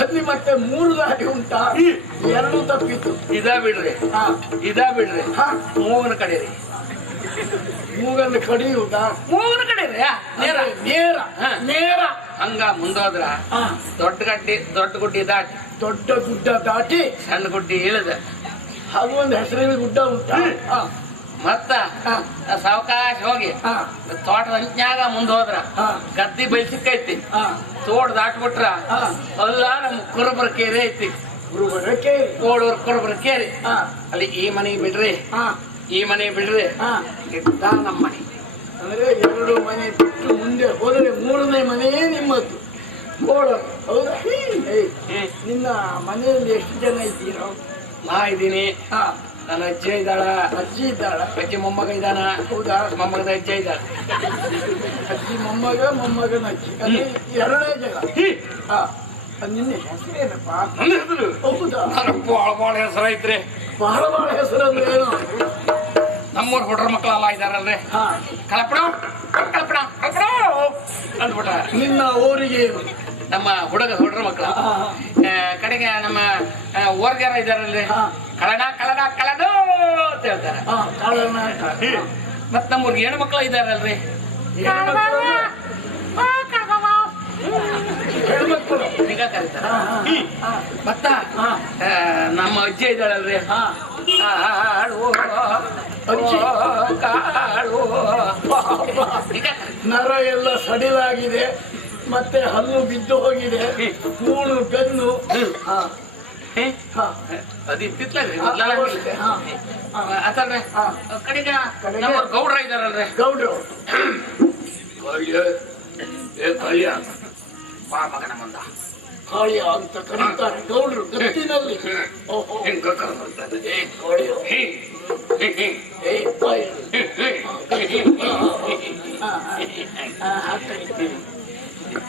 ಅಲ್ಲಿ ಮತ್ತೆ 3 ದಾರಿ ಉಂಟಾ? 2 ತಪ್ಪಿತ್ತು. ಇದಾ ಬಿಡ್ರಿ. ಮೂಗನ ಕಡೀರಿ. ಮೂಗನ್ನು ಕಡಿಯುವುದಾ? ಮೂಗನ ಕಡೀರಿ ನೇರ ನೇರ ನೇರ. ಹಂಗ ಮುಂದೋದ್ರ ದೊಡ್ಡ ಗುಡ್ಡಿ ದಾಟಿ ದೊಡ್ಡ ಗುಡ್ಡ ದಾಟಿ ಸಣ್ಣ ಗುಡ್ಡಿ ಇಳಿದ ಅದು ಒಂದು ಹೆಸರಿನ ಗುಡ್ಡ ಉಂಟಾ? ಮತ್ತ ಸಾವಕಾಶ ಹೋಗಿ ತೋಟದ ಅಂಚ್ನ್ಯಾಗ ಮುಂದ್ ಹೋದ್ರ ಗದ್ದಿ ಬೈಲ್ ಸಿಕ್ಕೈತಿ. ತೋಡ್ ದಾಟ್ಬಿಟ್ರ ಅಲ್ಲ ನಮ್ ಕುರುಬರ ಕೇರಿ ಐತಿ. ಕೋಳೂರ್ ಕುರುಬರ ಕೇರಿ. ಅಲ್ಲಿ ಈ ಮನೆ ಬಿಡ್ರಿ, ಈ ಮನೆ ಬಿಡ್ರಿ, ಇದ್ದ ನಮ್ಮ ಮನೆ. ಅಂದ್ರೆ 2 ಮನೆ ಬಿಟ್ಟು ಮುಂದೆ ಹೋದರೆ 3ನೇ ಮನೆಯೇ ನಿಮ್ಮದು. ಕೋಳೂರು ಹೌದಾ? ನಿನ್ನ ಮನೆಯಲ್ಲಿ ಎಷ್ಟು ಜನ ಇದ್ದೀರೋ? ನಾ ಇದ್ದೀನಿ, ನನ್ನ ಅಜ್ಜಿ ಇದ್ದಾಳ. ಅಜ್ಜಿ ಮೊಮ್ಮಗ ಇದ್ದಾನ. ಹೌದಾ? ಮೊಮ್ಮಗದ ಅಜ್ಜಿ ಇದ್ದಾಳ. ಅಜ್ಜಿ ಮೊಮ್ಮಗನ ಅಜ್ಜಿ. ಅಲ್ಲಿ 2ನೇ ಜನ. ನಿನ್ನ ಹೆಸರೇನಪ್ಪ? ಹೌದಾ? ಭಾಳ ಹೆಸರು ಐತ್ರಿ. ಬಹಳ ಹೆಸರಂದ್ರೆ ಏನು? ನಮ್ಮೂರ್ ಹುಡ್ರ ಮಕ್ಕಳೆಲ್ಲ ಇದಾರಲ್ರಿ. ಕಳಪಡ ಅಂದ್ಬಿಟ್ಟ. ನಿನ್ನ ಊರಿಗೆ ನಮ್ಮ ಹುಡ್ರ ಮಕ್ಕಳ ಕಡೆಗೆ ನಮ್ಮ ಓರ್ಗಾರ ಇದಾರಲ್ರಿ. ಕಳಡ ಅಂತ ಹೇಳ್ತಾರೆ. ಮತ್ ನಮ್ಮೂರ್ಗೆ ಹೆಣ್ಣು ಮಕ್ಕಳ ಇದಾರಲ್ರಿ. ಈಗ ಕರೀತಾರ. ಮತ್ತ ನಮ್ಮ ಅಜ್ಜಿ ಇದ್ದಾಳಲ್ರಿ. ನರ ಎಲ್ಲ ಸಡಿಲಾಗಿದೆ, ಮತ್ತೆ ಹಲ್ಲು ಬಿದ್ದು ಹೋಗಿದೆ, ಮೂಳು ಬೆನ್ನು. ಅದಿತ್ತಿತ್ಲರಿ ಕಡೆಗೆ ನಮ್ಮ ಗೌಡ್ರ ಇದಾರಲ್ರಿ. ಗೌಡ್ರು ಕಾಳಿಯ ಬಾ ಮಗನ ಮುಂದ ಕಾಳಿಯ ಅಂತ ಕರೀತಾರೆ ಗೌಡ್ರು ಗತ್ತಿನಲ್ಲಿ.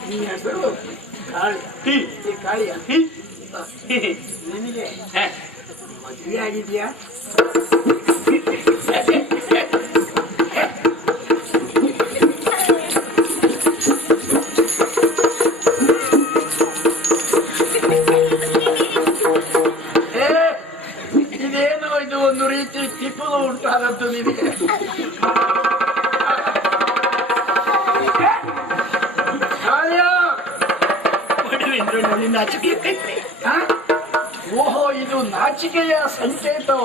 ನಿನ್ನ ಹೆಸರು ಕಾಳಿಯ. ಕಾಳಿಯ ನಿನಗೆ ಮದುವೆ ಆಗಿದ್ಯಾ? ಇದೇನೋ ಇದು ಒಂದು ರೀತಿ ತಿಪ್ಪಲು ಉಂಟಾದದ್ದು ನಿನಗೆ. ಓಹೋ, ಇದು ನಾಚಿಕೆಯ ಸಂಕೇತವ?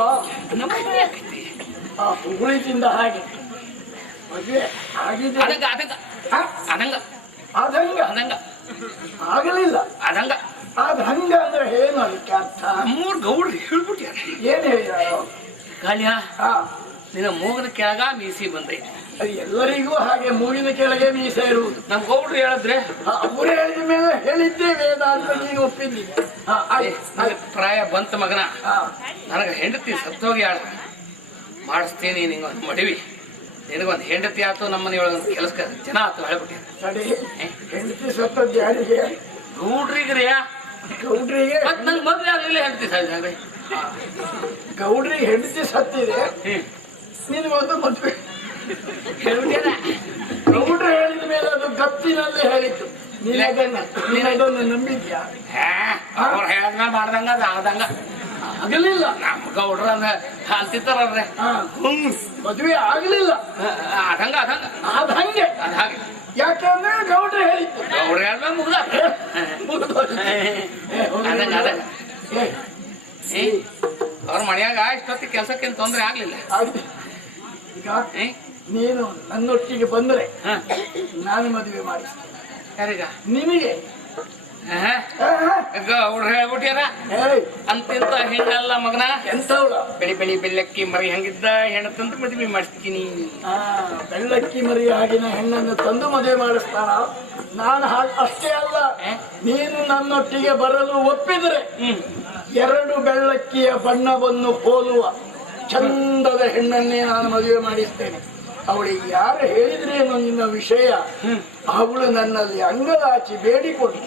ಉಗುಳಿದಿಂದ ಹಾಗೆ ಮದುವೆ ಆಗಿದೆ. ಆಗಲಿಲ್ಲ. ಅದಂಗ ಅಂದ್ರೆ ಏನು ಅದಕ್ಕೆ ಅರ್ಥ? ಮೂರ್ ಗೌಡ್ರಿ ಹೇಳ್ಬಿಟ್ಯಾರ. ಏನ್ ಹೇಳಿದಾರೋ? ಕಾಳಿಯ ನಿನ್ನ ಮೂಗನ ಕೆಳಗ ಮೀಸಿ ಬಂದೈತಿ. ಅದು ಎಲ್ಲರಿಗೂ ಹಾಗೆ ಮೂಗಿನ ಕೆಳಗೆ ಮೀಸೆ ಇರುವುದು. ನಮ್ ಗೌಡ್ರು ಹೇಳಿದ್ರೆ ಅವ್ರು ಹೇಳಿದ ಮೇಲೆ ಹೇಳಿದ್ದೇ ವೇದ ಅಂತ ನೀನು ಒಪ್ಪಿದ್ದೀನಿ. ಪ್ರಾಯ ಬಂತ ಮಗನ, ನನಗ ಹೆಂಡತಿ ಸತ್ತೋಗಿ ಆಳ ಮಾಡಿಸ್ತೀನಿ ನಿಂಗೊಂದು ಮಡವಿ, ನಿನಗೊಂದು ಹೆಂಡತಿ ಆತು, ನಮ್ಮ ಮನೆಯೊಳಗೊಂದು ಕೆಲಸ ಜನ ಆತು ಹೇಳ್ಬಿಟ್ಟ. ಸರಿ, ಹೆಂಡತಿ ಸತ್ತದ್ದು ಯಾರಿಗೆ? ಗೌಡ್ರಿಗ್ರಿ. ಗೌಡ್ರಿಗೆ ಮತ್ ನಂಗೆ ಮದ್ವೆ ಆಗ್ಲಿಲ್ಲ ಹೆಂಡತಿ ಸಾಯ್ರಿ. ಗೌಡ್ರಿಗೆ ಹೆಂಡತಿ ಸತ್ತಿದೆ, ನಿನಗೊಂದು ಮದುವೆ ಹೇಳ್ಬಿಟ್ಟಾರ. ಗೌಡ್ರು ಹೇಳಿದ ಮೇಲೆ ಅದು ಗತ್ತಿನಲ್ಲಿ ಹೇಳಿದ್ದು. ನೀನದನ್ನು ನಂಬಿದ್ಯಾ? ಅವ್ರು ಹೇಳ್ದ ಮಾಡ್ದಂಗ ಆದಂಗ ಆಗಲಿಲ್ಲ. ನಮ್ಮ ಗೌಡ್ರ ಅಂತಿತ್ತಾರಲ್ರಿ, ಮದುವೆ ಆಗಲಿಲ್ಲ. ಅದಂಗ ಅದಂಗೆ ಅದ ಹಾಗೆ. ಯಾಕಂದ್ರೆ ಗೌಡ್ರು ಹೇಳಿದ್ದು. ಗೌಡ್ರ ಹೇಳ್ದ ಮುಗ್ದ ಅದಂಗ ಅದಂಗ. ಅವ್ರ ಮನ್ಯಾಗ ಇಷ್ಟೊತ್ತಿಗೆ ಕೆಲ್ಸಕ್ಕೇನು ತೊಂದ್ರೆ ಆಗ್ಲಿಲ್ಲ. ಈಗ ನೀನು ನನ್ನೊಟ್ಟಿಗೆ ಬಂದ್ರೆ ನಾನು ಮದುವೆ ಮಾಡಿಸ್ತೇನೆ. ಯಾರೀಗ? ನಿನಗೆ. ಅವ್ರು ಹೇಳ್ಬಿಟ್ಯಾರ ಏಯ್ ಅಂತಿಂತ ಹೆಣ್ಣಲ್ಲ ಮಗನ, ಎಂತವಳ ಬೆಳಿ ಬೆಳಿ ಬೆಲ್ಲಕ್ಕಿ ಮರಿ ಹಂಗಿದ್ದ ಹೆಣ್ಣು ತಂದು ಮದುವೆ ಮಾಡಿಸ್ತೀನಿ. ಬೆಳ್ಳಕ್ಕಿ ಮರಿ ಆಗಿನ ಹೆಣ್ಣನ್ನು ತಂದು ಮದುವೆ ಮಾಡಿಸ್ತಾರ. ನಾನು ಅಷ್ಟೇ ಅಲ್ಲ, ನೀನು ನನ್ನೊಟ್ಟಿಗೆ ಬರಲು ಒಪ್ಪಿದ್ರೆ 2 ಬೆಳ್ಳಕ್ಕಿಯ ಬಣ್ಣವನ್ನು ಹೋಲುವ ಚಂದದ ಹೆಣ್ಣನ್ನೇ ನಾನು ಮದುವೆ ಮಾಡಿಸ್ತೇನೆ. ಅವಳಿಗೆ ಯಾರು ಹೇಳಿದ್ರೇನೋ ನಿನ್ನ ವಿಷಯ, ಅವಳು ನನ್ನಲ್ಲಿ ಅಂಗಲಾಚಿ ಬೇಡಿಕೊಂಡು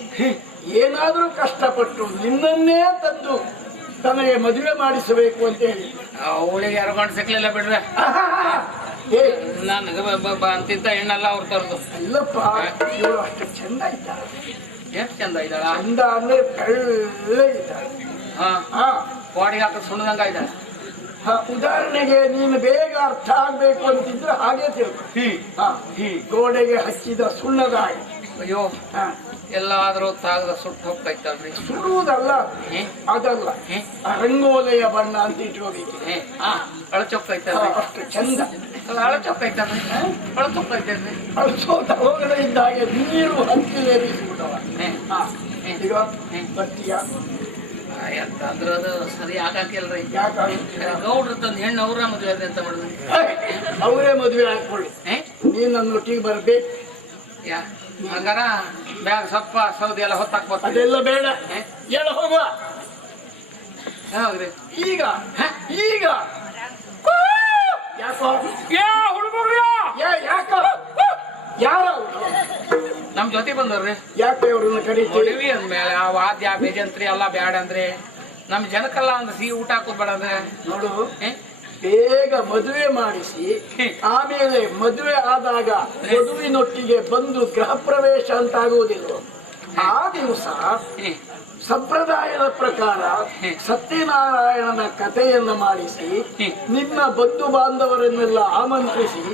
ಏನಾದ್ರೂ ಕಷ್ಟಪಟ್ಟು ನಿನ್ನನ್ನೇ ತಂದು ತನಗೆ ಮದುವೆ ಮಾಡಿಸಬೇಕು ಅಂತ ಹೇಳಿ. ಅವಳಿಗೆ ಯಾರು ಗಂಡು ಸಿಕ್ಲಿಲ್ಲ ಬಿಡ್ರೆ, ಏ ನನಗೆ ಅಂತಿಂತ ಹೆಣ್ಣಲ್ಲ ಅವ್ರು ತರದು. ಇಲ್ಲಪ್ಪ, ಇವಳು ಅಷ್ಟು ಚಂದ ಇದ್ದಾಳೆ. ಎಷ್ಟು ಚಂದ ಇದ್ದಾಳ, ಚಂದ ಅಂದ್ರೆ ಬೆಳ್ಳಗಿದ್ದಾಳೆ. ಹಾ ಬಾಡಿಗೆ ಹಾಕ ಸುಣ್ಣದಂಗ ಇದ್ದಾಳೆ. ಉದಾಹರಣೆಗೆ ನೀನು ಬೇಗ ಅರ್ಥ ಆಗ್ಬೇಕು ಅಂತಿದ್ರೆ ಹಾಗೆ ತಿಳ್ಕೊ. ಗೋಡೆಗೆ ಹಚ್ಚಿದ ಸುಣ್ಣದ ಹಾಗೆ. ಅಯ್ಯೋ, ಎಲ್ಲಾದ್ರೂ ತಾಗದ ಸುಟ್ಟು ಹೋಗ್ತೈತಲ್ರಿ. ಸುಡುವುದಲ್ಲ, ಅದಲ್ಲ, ರಂಗೋಲೆಯ ಬಣ್ಣ ಅಂತ ಇಟ್ಕೋಬೇಕು. ಅಳಚೊಕ್ಕೈತಲ್ರಿ, ಅಷ್ಟು ಚಂದ. ಅಳಚೊಕ್ಕೈತಲ್ರಿ, ಅಳಚೊಕ್ಕೈತಲ್ರಿ. ಅಳಸೋದ ಒಳಗಡೆ ಇದ್ದಾಗೆ ನೀರು ಹಂಚಿಲೇರಿಸಿಬಿಟ್ಟವ. ಈಗ ಬರ್ತೀಯ ಎಂತಂದ್ರ ಅದು ಸರಿ ಆಗಾಕಿಲ್ರಿ. ಯಾಕಾಗುತ್ತೆ? ಗೌಡ್ರ ತಂದು ಹೆಣ್ಣು ಅವ್ರ ಮದುವೆ ಅಂತ ಮಾಡಿದ್ರಿ. ಅವರೇ ಮದುವೆ ಹಾಕೊಳ್ಳಿ, ನೀನ್ ನನ್ನೊಟ್ಟಿಗೆ ಬರ್ಬೇಕು. ಹಂಗಾರ ಬ್ಯಾಗ್ ಸೊಪ್ಪ ಸೌದಿ ಎಲ್ಲ ಹೊತ್ತಾಕ್ಬೋದು. ಅದೆಲ್ಲ ಬೇಡ, ಹೇಳ ಹೋಗುವ. ಹೌದ್ರಿ. ಈಗ ಈಗ ಯಾಕೋ ಯಾಕೋ ಯಾರ ನಮ್ ಜೊತೆ ಬಂದವ್ರಿ. ಯಾಕೆ ಅವ್ರನ್ನ ಕರೀತೀವಿ? ಅಂದ್ಮೇಲೆ ಆ ವಾದ್ಯ ಬೇಜಂತ್ರಿ ಎಲ್ಲ ಬ್ಯಾಡ ಅಂದ್ರೆ ನಮ್ ಜನಕ್ಕೆಲ್ಲ ಒಂದು ಸಿಹಿ ಊಟ ಹಾಕೋದ್ ಬೇಡ ಅಂದ್ರೆ ನೋಡು, ಬೇಗ ಮದುವೆ ಮಾಡಿಸಿ ಆಮೇಲೆ ಮದುವೆ ಆದಾಗ ವಧುವಿನೊಟ್ಟಿಗೆ ಬಂದು ಗೃಹ ಪ್ರವೇಶ ಅಂತ ಆಗುವುದಿಲ್ಲ. ಆ ದಿವಸ ಸಂಪ್ರದಾಯದ ಪ್ರಕಾರ ಸತ್ಯನಾರಾಯಣನ ಕಥೆಯನ್ನು ಮಾಡಿಸಿ ನಿನ್ನ ಬಂಧು ಬಾಂಧವರನ್ನೆಲ್ಲ ಆಮಂತ್ರಿಸಿ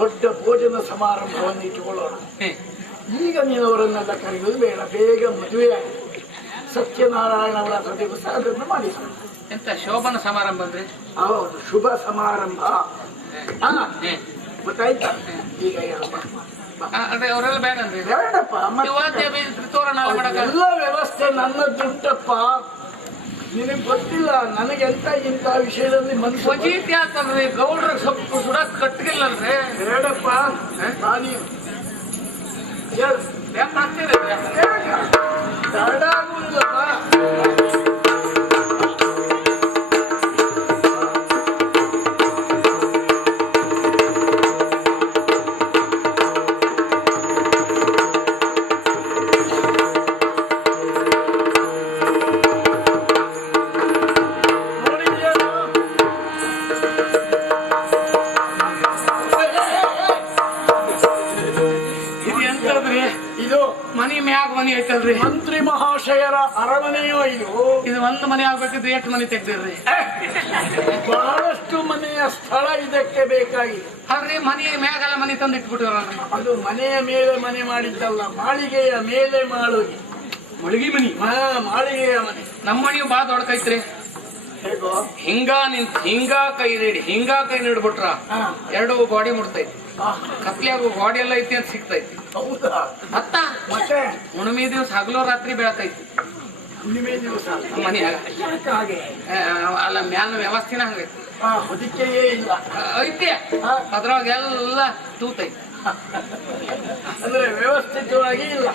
ದೊಡ್ಡ ಭೋಜನ ಸಮಾರಂಭವನ್ನು ಇಟ್ಟುಕೊಳ್ಳೋಣ. ಈಗ ನೀನು ಅವರನ್ನೆಲ್ಲ ಕರೆಯುವುದು ಬೇಡ, ಬೇಗ ಮದುವೆ ಆಗಿದೆ. ಸತ್ಯನಾರಾಯಣ ಅವರ ದಿವಸ ಅದನ್ನು ಮಾಡಿಸೋಣ. ಎಂತ ಶೋಭನ ಸಮಾರಂಭ ಅಂದ್ರೆ? ಹೌದು, ಶುಭ ಸಮಾರಂಭ. ಗೊತ್ತಾಯ್ತಾ? ಈಗ ಅದೇ ಅವರೆಲ್ಲ ಬೇಡ ಅಂದ್ರೆ ಬೇಡಪ್ಪ, ತೋರಣ ಎಲ್ಲ ವ್ಯವಸ್ಥೆ ನನ್ನದುಂಟಪ್ಪ. ನಿನಗೆ ಗೊತ್ತಿಲ್ಲ, ನನಗೆಂತ ಇಂಥ ವಿಷಯದಲ್ಲಿ ಮನಸ್ಸು ಫಜೀತಿ ಆಗ್ತಲ್ರಿ. ಗೌಡ್ರ ಸ್ವಲ್ಪ ಸುಡಕ್ ಕಟ್ಟಿಗಿಲ್ಲಲ್ರಿ. ಬೇಡಪ್ಪ, ಬೇಕಾಗ್ತಿದೆ ಬೇಡ ಆಗುವುದಿಲ್ಲಪ್ಪ. ಮನೆ ಐತಲ್ರಿ, ಮಂತ್ರಿ ಮಹಾಶಯರ ಅರಮನೆಯೋ ಇದು. ಇದು ಒಂದು ಮನೆ ಆಗ್ಬೇಕಿದ್ರೆ ಎಷ್ಟು ಮನೆ ತೆಗ್ದಿರ್ರಿ? ಬಹಳಷ್ಟು ಮನೆಯ ಸ್ಥಳ ಇದಕ್ಕೆ ಬೇಕಾಗಿದೆ. ಅಲ್ರಿ, ಮನೆಯ ಮ್ಯಾಗೆಲ್ಲ ಮನೆ ತಂದು ಇಟ್ಬಿಟ್ಟಿರಲ್ರಿ. ಅದು ಮನೆಯ ಮೇಲೆ ಮನೆ ಮಾಡಿದ್ದಲ್ಲ, ಮಾಳಿಗೆಯ ಮೇಲೆ ಮಾಳಿಗೆ. ಮಳಿಗೆ ಮನಿ? ಮಾಳಿಗೆಯ ಮನೆ. ನಮ್ಮ ಮನೆಯು ಬಾಳ ದೊಡ್ಡಕೈತ್ರಿ. ಹೇಗೋ ಹಿಂಗ ಕೈ ನೀಡ್ಬಿಟ್ರ 2 ಗೋಡಿ ಮುಡ್ತೈತಿ. ಕತ್ಲಿಯಾಗ ಗೋಡಿ ಎಲ್ಲ ಐತಿ ಅಂತ ಸಿಗ್ತೈತಿ. ಹೌದಾ? ಮತ್ತೆ ಹುಣ್ಣಿಮೆ ದಿವಸ ಹಗಲು ರಾತ್ರಿ ಬೆಳಕೈತಿ. ಹುಣ್ಣಿಮೆ ದಿವಸ ಮನೆಯಾಗ ಹಾಗೆ ಅಲ್ಲ, ಮ್ಯಾಲ ವ್ಯವಸ್ಥೆನ ಹಂಗೈತಿ. ಹೊದಿಕೆಯೇ ಇಲ್ಲ ಐತಿ, ಅದ್ರೊಳಗ ಎಲ್ಲ ತೂತೈತಿ. ಅಂದ್ರೆ ವ್ಯವಸ್ಥಿತವಾಗಿ ಇಲ್ಲ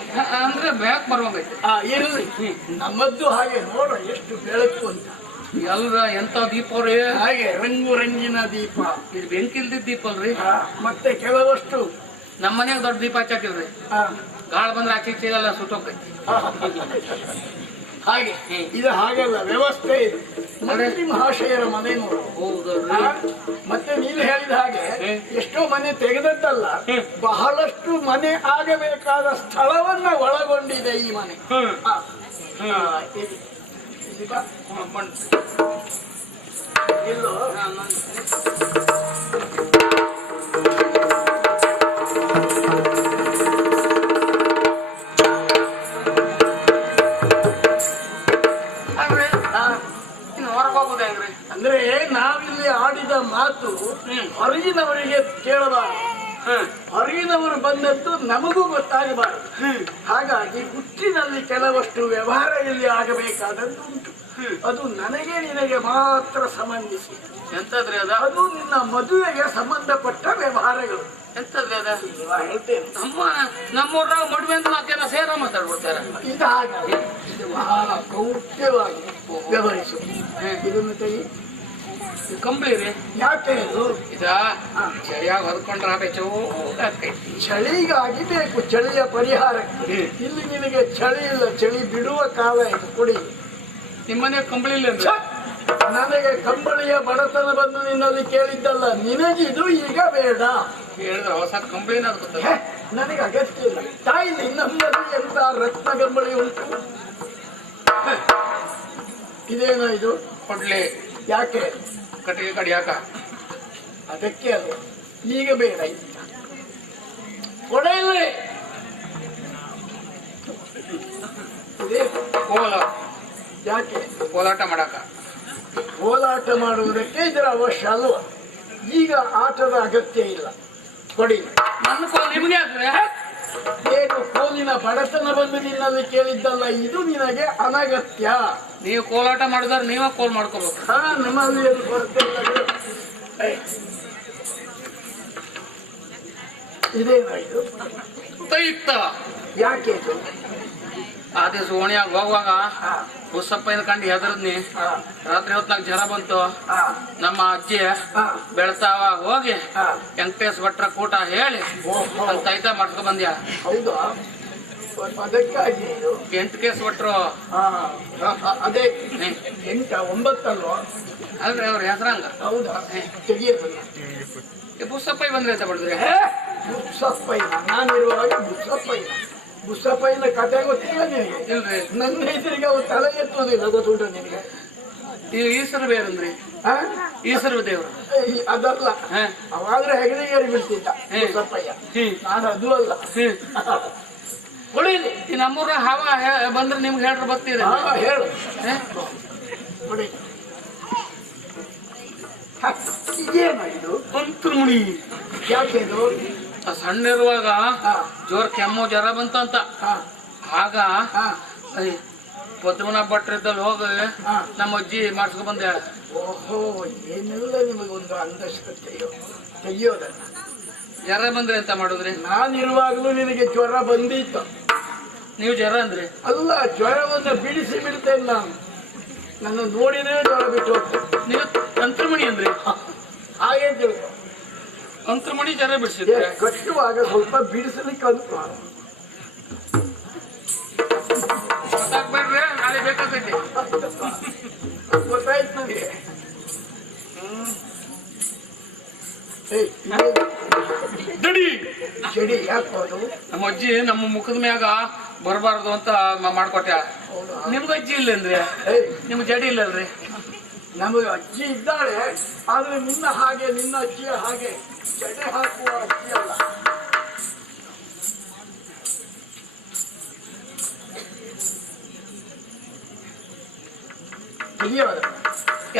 ಅಂದ್ರೆ ಬೆಳಕ್ ಬರುವಂಗೈತಿ. ಇರಲಿ, ನಮ್ಮದ್ದು ಹಾಗೆ ನೋಡ ಎಷ್ಟು ಬೆಳಕು ಅಂತ. ಎಲ್ರ ಎಂತ ದೀಪ ಅವ್ರಿ, ಹಾಗೆ ರಂಗು ರಂಗಿನ ದೀಪ. ಇದು ಬೆಂಕಿ ಇಲ್ದಿದ್ ದೀಪ ಅಲ್ರಿ. ಮತ್ತೆ ಕೆಲವಷ್ಟು ನಮ್ಮ ಮನ್ಯಾಗ ದೊಡ್ಡ ದೀಪ ಹಚ್ಚಾಕಿಲ್ರಿ. ಗಾಳ ಬಂದ್ರೆ ಆಚೆ ಎಲ್ಲ ಸುಟ್ಟೋಗ್ತೈತಿ. ಹಾಗೆ ಇದು ಹಾಗಲ್ಲ, ವ್ಯವಸ್ಥೆ ಇದು. ಮಂತ್ರಿ ಮಹಾಶಯರ ಮನೆ ನೋಡು. ಮತ್ತೆ ನೀನು ಹೇಳಿದ ಹಾಗೆ ಎಷ್ಟೋ ಮನೆ ತೆಗೆದದ್ದಲ್ಲ, ಬಹಳಷ್ಟು ಮನೆ ಆಗಬೇಕಾದ ಸ್ಥಳವನ್ನ ಒಳಗೊಂಡಿದೆ ಈ ಮನೆ. ಇಲ್ಲೋ ಅಂದ್ರೆ ನಾವಿಲ್ಲಿ ಆಡಿದ ಮಾತು ಹೊರಗಿನವರಿಗೆ ಕೇಳಬಾರದು. ಹೊರಗಿನವರು ಬಂದದ್ದು ನಮಗೂ ಗೊತ್ತಾಗಬಾರದು. ಹಾಗಾಗಿ ಹುಟ್ಟಿನಲ್ಲಿ ಕೆಲವಷ್ಟು ವ್ಯವಹಾರ ಇಲ್ಲಿ ಆಗಬೇಕಾದದ್ದು ಉಂಟು. ಅದು ನನಗೆ ನಿನಗೆ ಮಾತ್ರ ಸಂಬಂಧಿಸಿ. ಎಂತದ್ರಿ ಅದ? ಅದು ನಿನ್ನ ಮದುವೆಗೆ ಸಂಬಂಧಪಟ್ಟ ವ್ಯವಹಾರಗಳು. ಎಂತದ್ರಿ ಅದ? ಹೇಳ್ತೇನೆ. ನಮ್ಮೂರಾಗ ಮದುವೆ ಅಂತ ನಾಲ್ಕೇನ ಸೇರ ಮಾತಾಡ್ಬಿಡ್ತಾರೆ. ಇದು ಹಾಗೆ ಇದು ಬಹಳ ಗೌಪ್ಯವಾಗಿ ವ್ಯವಹರಿಸು. ಇದನ್ನು ತೆಗಿ. ಕಂಬಳಿ ರೀ. ಯಾಕೆ ಇದು? ಇದ ಚಳಿಯಾಗ ಹೊದ್ಕೊಂಡ್ರ ಬೆಚ್ಚೋಗಾಕೈತಿ. ಚಳಿಗಾಗಿ ಬೇಕು, ಚಳಿಯ ಪರಿಹಾರಕ್ಕೆ. ಇಲ್ಲಿ ನಿನಗೆ ಚಳಿ ಇಲ್ಲ, ಚಳಿ ಬಿಡುವ ಕಾಲ ಇದು. ಕೊಡಿ. ನಿಮ್ಮನೆ ಕಂಬಳಿ ಇಲ್ಲ ಛ! ನನಗೆ ಕಂಬಳಿಯ ಬಡತನ ಬಂದು ನಿನ್ನಲ್ಲಿ ಕೇಳಿದ್ದಲ್ಲ, ನಿನಗಿದು ಈಗ ಬೇಡ. ಹೇಳಿದ್ರೆ ಹೊಸ ಕಂಬಳಿನ ಅದು ಹೇ, ನನಗೆ ಅಗತ್ಯ ಇಲ್ಲ. ತಾಯಿ ನಮ್ಮಲ್ಲಿ ಎಂತ ರತ್ನ ಕಂಬಳಿ ಉಂಟು. ಹೇ, ಇದೇನೋ ಇದು? ಕೊಡ್ಲಿ. ಯಾಕೆ? ಕಟ್ಟಿಗೆ ಕಡಿಯಾಕ. ಅದಕ್ಕೆ ಅದು ಈಗ ಬೇಡ. ಕೊಡೆಯಲ್ಲಿ ಇದೇ ಕೋಲ. ಯಾಕೆ? ಕೋಲಾಟ ಮಾಡಾಕ. ಕೋಲಾಟ ಮಾಡುವುದಕ್ಕೆ ಇದರ ಅವಶ್ಯ ಅಲ್ವ? ಈಗ ಆಟದ ಅಗತ್ಯ ಇಲ್ಲ. ಕೊಡಿ. ನನ್ನ ಕೋಲ್ ನಿಮ್ಗೆ ಆದ್ರೆ ಏನು ಕೋಲಿನ ಬಡತನ ಬಂದು ನಿನ್ನಲ್ಲಿ ಕೇಳಿದ್ದಲ್ಲ, ಇದು ನಿನಗೆ ಅನಗತ್ಯ. ನೀವು ಕೋಲಾಟ ಮಾಡಿದ್ರೆ ನೀವ ಕೋಲ್ ಮಾಡ್ಕೋಬೇಕು. ಹಾ, ನಮ್ಮಲ್ಲಿ ಏನು ಕೊರತೆ ಇಲ್ಲ. ಇದೇನ ಇದು? ತೈತ. ಯಾಕೆ ಇದು? ಆ ದಿವಸ ಓಣಿಯಾಗ ಹೋಗುವಾಗ ಬುಸ್ಸಪ್ಪನ ಕಂಡು ಹೆದರ್ದ್ನಿ. ರಾತ್ರಿ ಹೊತ್ನಾಗ ಜ್ವರ ಬಂತು. ನಮ್ಮ ಅಜ್ಜಿ ಬೆಳ್ತಾವ ಹೋಗಿ ವೆಂಕಟೇಶ್ ಭಟ್ರ ಕೂಟ ಹೇಳಿ ಅಲ್ಲಿ ತೈತ ಮಾಡ್ಕೊ ಬಂದ್ಯಾ. ಹೌದಾ? ಅದಕ್ಕಾಗಿ ಇದು 8 ಕೇಸ್ ಭಟ್ರು. ಅದೇ 8 9 ಅಲ್ವಾ? ಅಲ್ರಿ ಅವ್ರ ಹೆಸರಂಗ. ಹೌದಾ? ತೆಗಿಯೋದಲ್ಲ. ಬುಸ್ಸಪ್ಪಯ್ಯ ಬಂದ್ರೆ ಅಂತ ಮಾಡಿದ್ರಿ. ಬುಸ್ಸಪ್ಪಯ್ಯ ನಾನಿರುವಾಗ ಬುಸ್ಸಪ್ಪಯ್ಯ. ಬುಸ್ಸಪ್ಪಯ್ಯನ ಕಥೆ ಗೊತ್ತಿಲ್ಲ ನಿನಗೆ? ಇಲ್ರಿ. ನನ್ನ ಹೆಸರಿಗೆ ಅವ್ರು ತಲೆ ಎತ್ತುವುದಿಲ್ಲ, ಗೊತ್ತುಂಟ ನಿನಗೆ? ಈ ಈಶ್ವರ ಬೇರಂದ್ರಿ. ಆ? ಈಶ್ವರ ದೇವ್ರು. ಅದಲ್ಲ. ಅವಾದ್ರೆ ಹೆಗಲಿಗೇರಿ ಬಿಡ್ತಿದ್ದ ಬುಸ್ಸಪ್ಪಯ್ಯ. ನಾನು ಅದು ಅಲ್ಲ. ಹೊಡೀಲಿ. ಈ ನಮ್ಮೂರ ಹವ ಬಂದ್ರೆ ನಿಮ್ಗೆ ಹೇಳ್ರ ಬರ್ತೀರಿ. ಹೇಳು. ಹೊಡಿ. ಇದೇನ ಇದು? ಅಂತರ್ಮುನಿ. ಯಾಕೆ ಇದು? ಸಣ್ಣ ಇರುವಾಗ ಜೋರ್ ಕೆಮ್ಮು ಜ್ವರ ಬಂತಂತ. ಆಗ ಪದ್ಮನ ಭಟ್ರಿದ್ದಲ್ಲಿ ಹೋಗಿ ನಮ್ಮ ಅಜ್ಜಿ ಮಾಡ್ಸ್ಕೊ ಬಂದೆ. ಓಹೋ, ಏನೆಲ್ಲ ನಿಮಗೆ ಒಂದು ಅಂಧಶ್ರದ್ಧೆಯೋ. ತೆಗಿಯೋದನ್ನ ಜ್ವರ ಬಂದ್ರೆ ಎಂತ ಮಾಡುದ್ರಿ? ನಾನಿರುವಾಗಲೂ ನಿನಗೆ ಜ್ವರ ಬಂದಿತ್ತು. ನೀವು ಜ್ವರ ಅಂದ್ರಿ? ಅಲ್ಲ, ಜ್ವರವನ್ನು ಬಿಡಿಸಿ ಬಿಡ್ತೇನೆ ನಾನು. ನನ್ನ ನೋಡಿದ್ರೆ ಜ್ವರ ಬಿಟ್ಟು ಹೋಗ್ತೇನೆ. ನೀವು ಅಂತರ್ಮಣಿ ಅಂದ್ರಿ? ಹಾಗೆ ತಿಳ್ಕೊ. ಅಂತರ್ಮಣಿ ಜ್ವರ ಬಿಡಿಸಿದ್ರೆ ಕಟ್ಟುವಾಗ ಸ್ವಲ್ಪ ಬಿಡಿಸಲಿಕ್ಕೆ ಅಂತ ಗೊತ್ತಾಗ್ಬೇಡ್ರಿ, ನಾಳೆ ಬೇಕಾಗ್ತೈತಿ. ಗೊತ್ತಾಯ್ತು ನನಗೆ. ದಡಿ ಚಡಿ ಯಾಕೆ ಅದು? ನಮ್ಮ ಅಜ್ಜಿ ನಮ್ಮ ಮುಖದ ಮ್ಯಾಗ ಬರಬಾರ್ದು ಅಂತ ಮಾಡ್ಕೊಟ್ಟ. ನಿಮ್ಗೆ ಅಜ್ಜಿ ಇಲ್ಲಂದ್ರಿ? ನಿಮ್ಗೆ ಜಡಿ ಇಲ್ಲಲ್ರಿ? ನಮಗೆ ಅಜ್ಜಿ ಇದ್ದಾಳೆ, ಆದ್ರೆ ನಿನ್ನ ಹಾಗೆ ನಿನ್ನ ಅಜ್ಜಿಯ ಹಾಗೆ ಜಡೆ ಹಾಕುವ ಅಜ್ಜಿ ಅಲ್ಲ.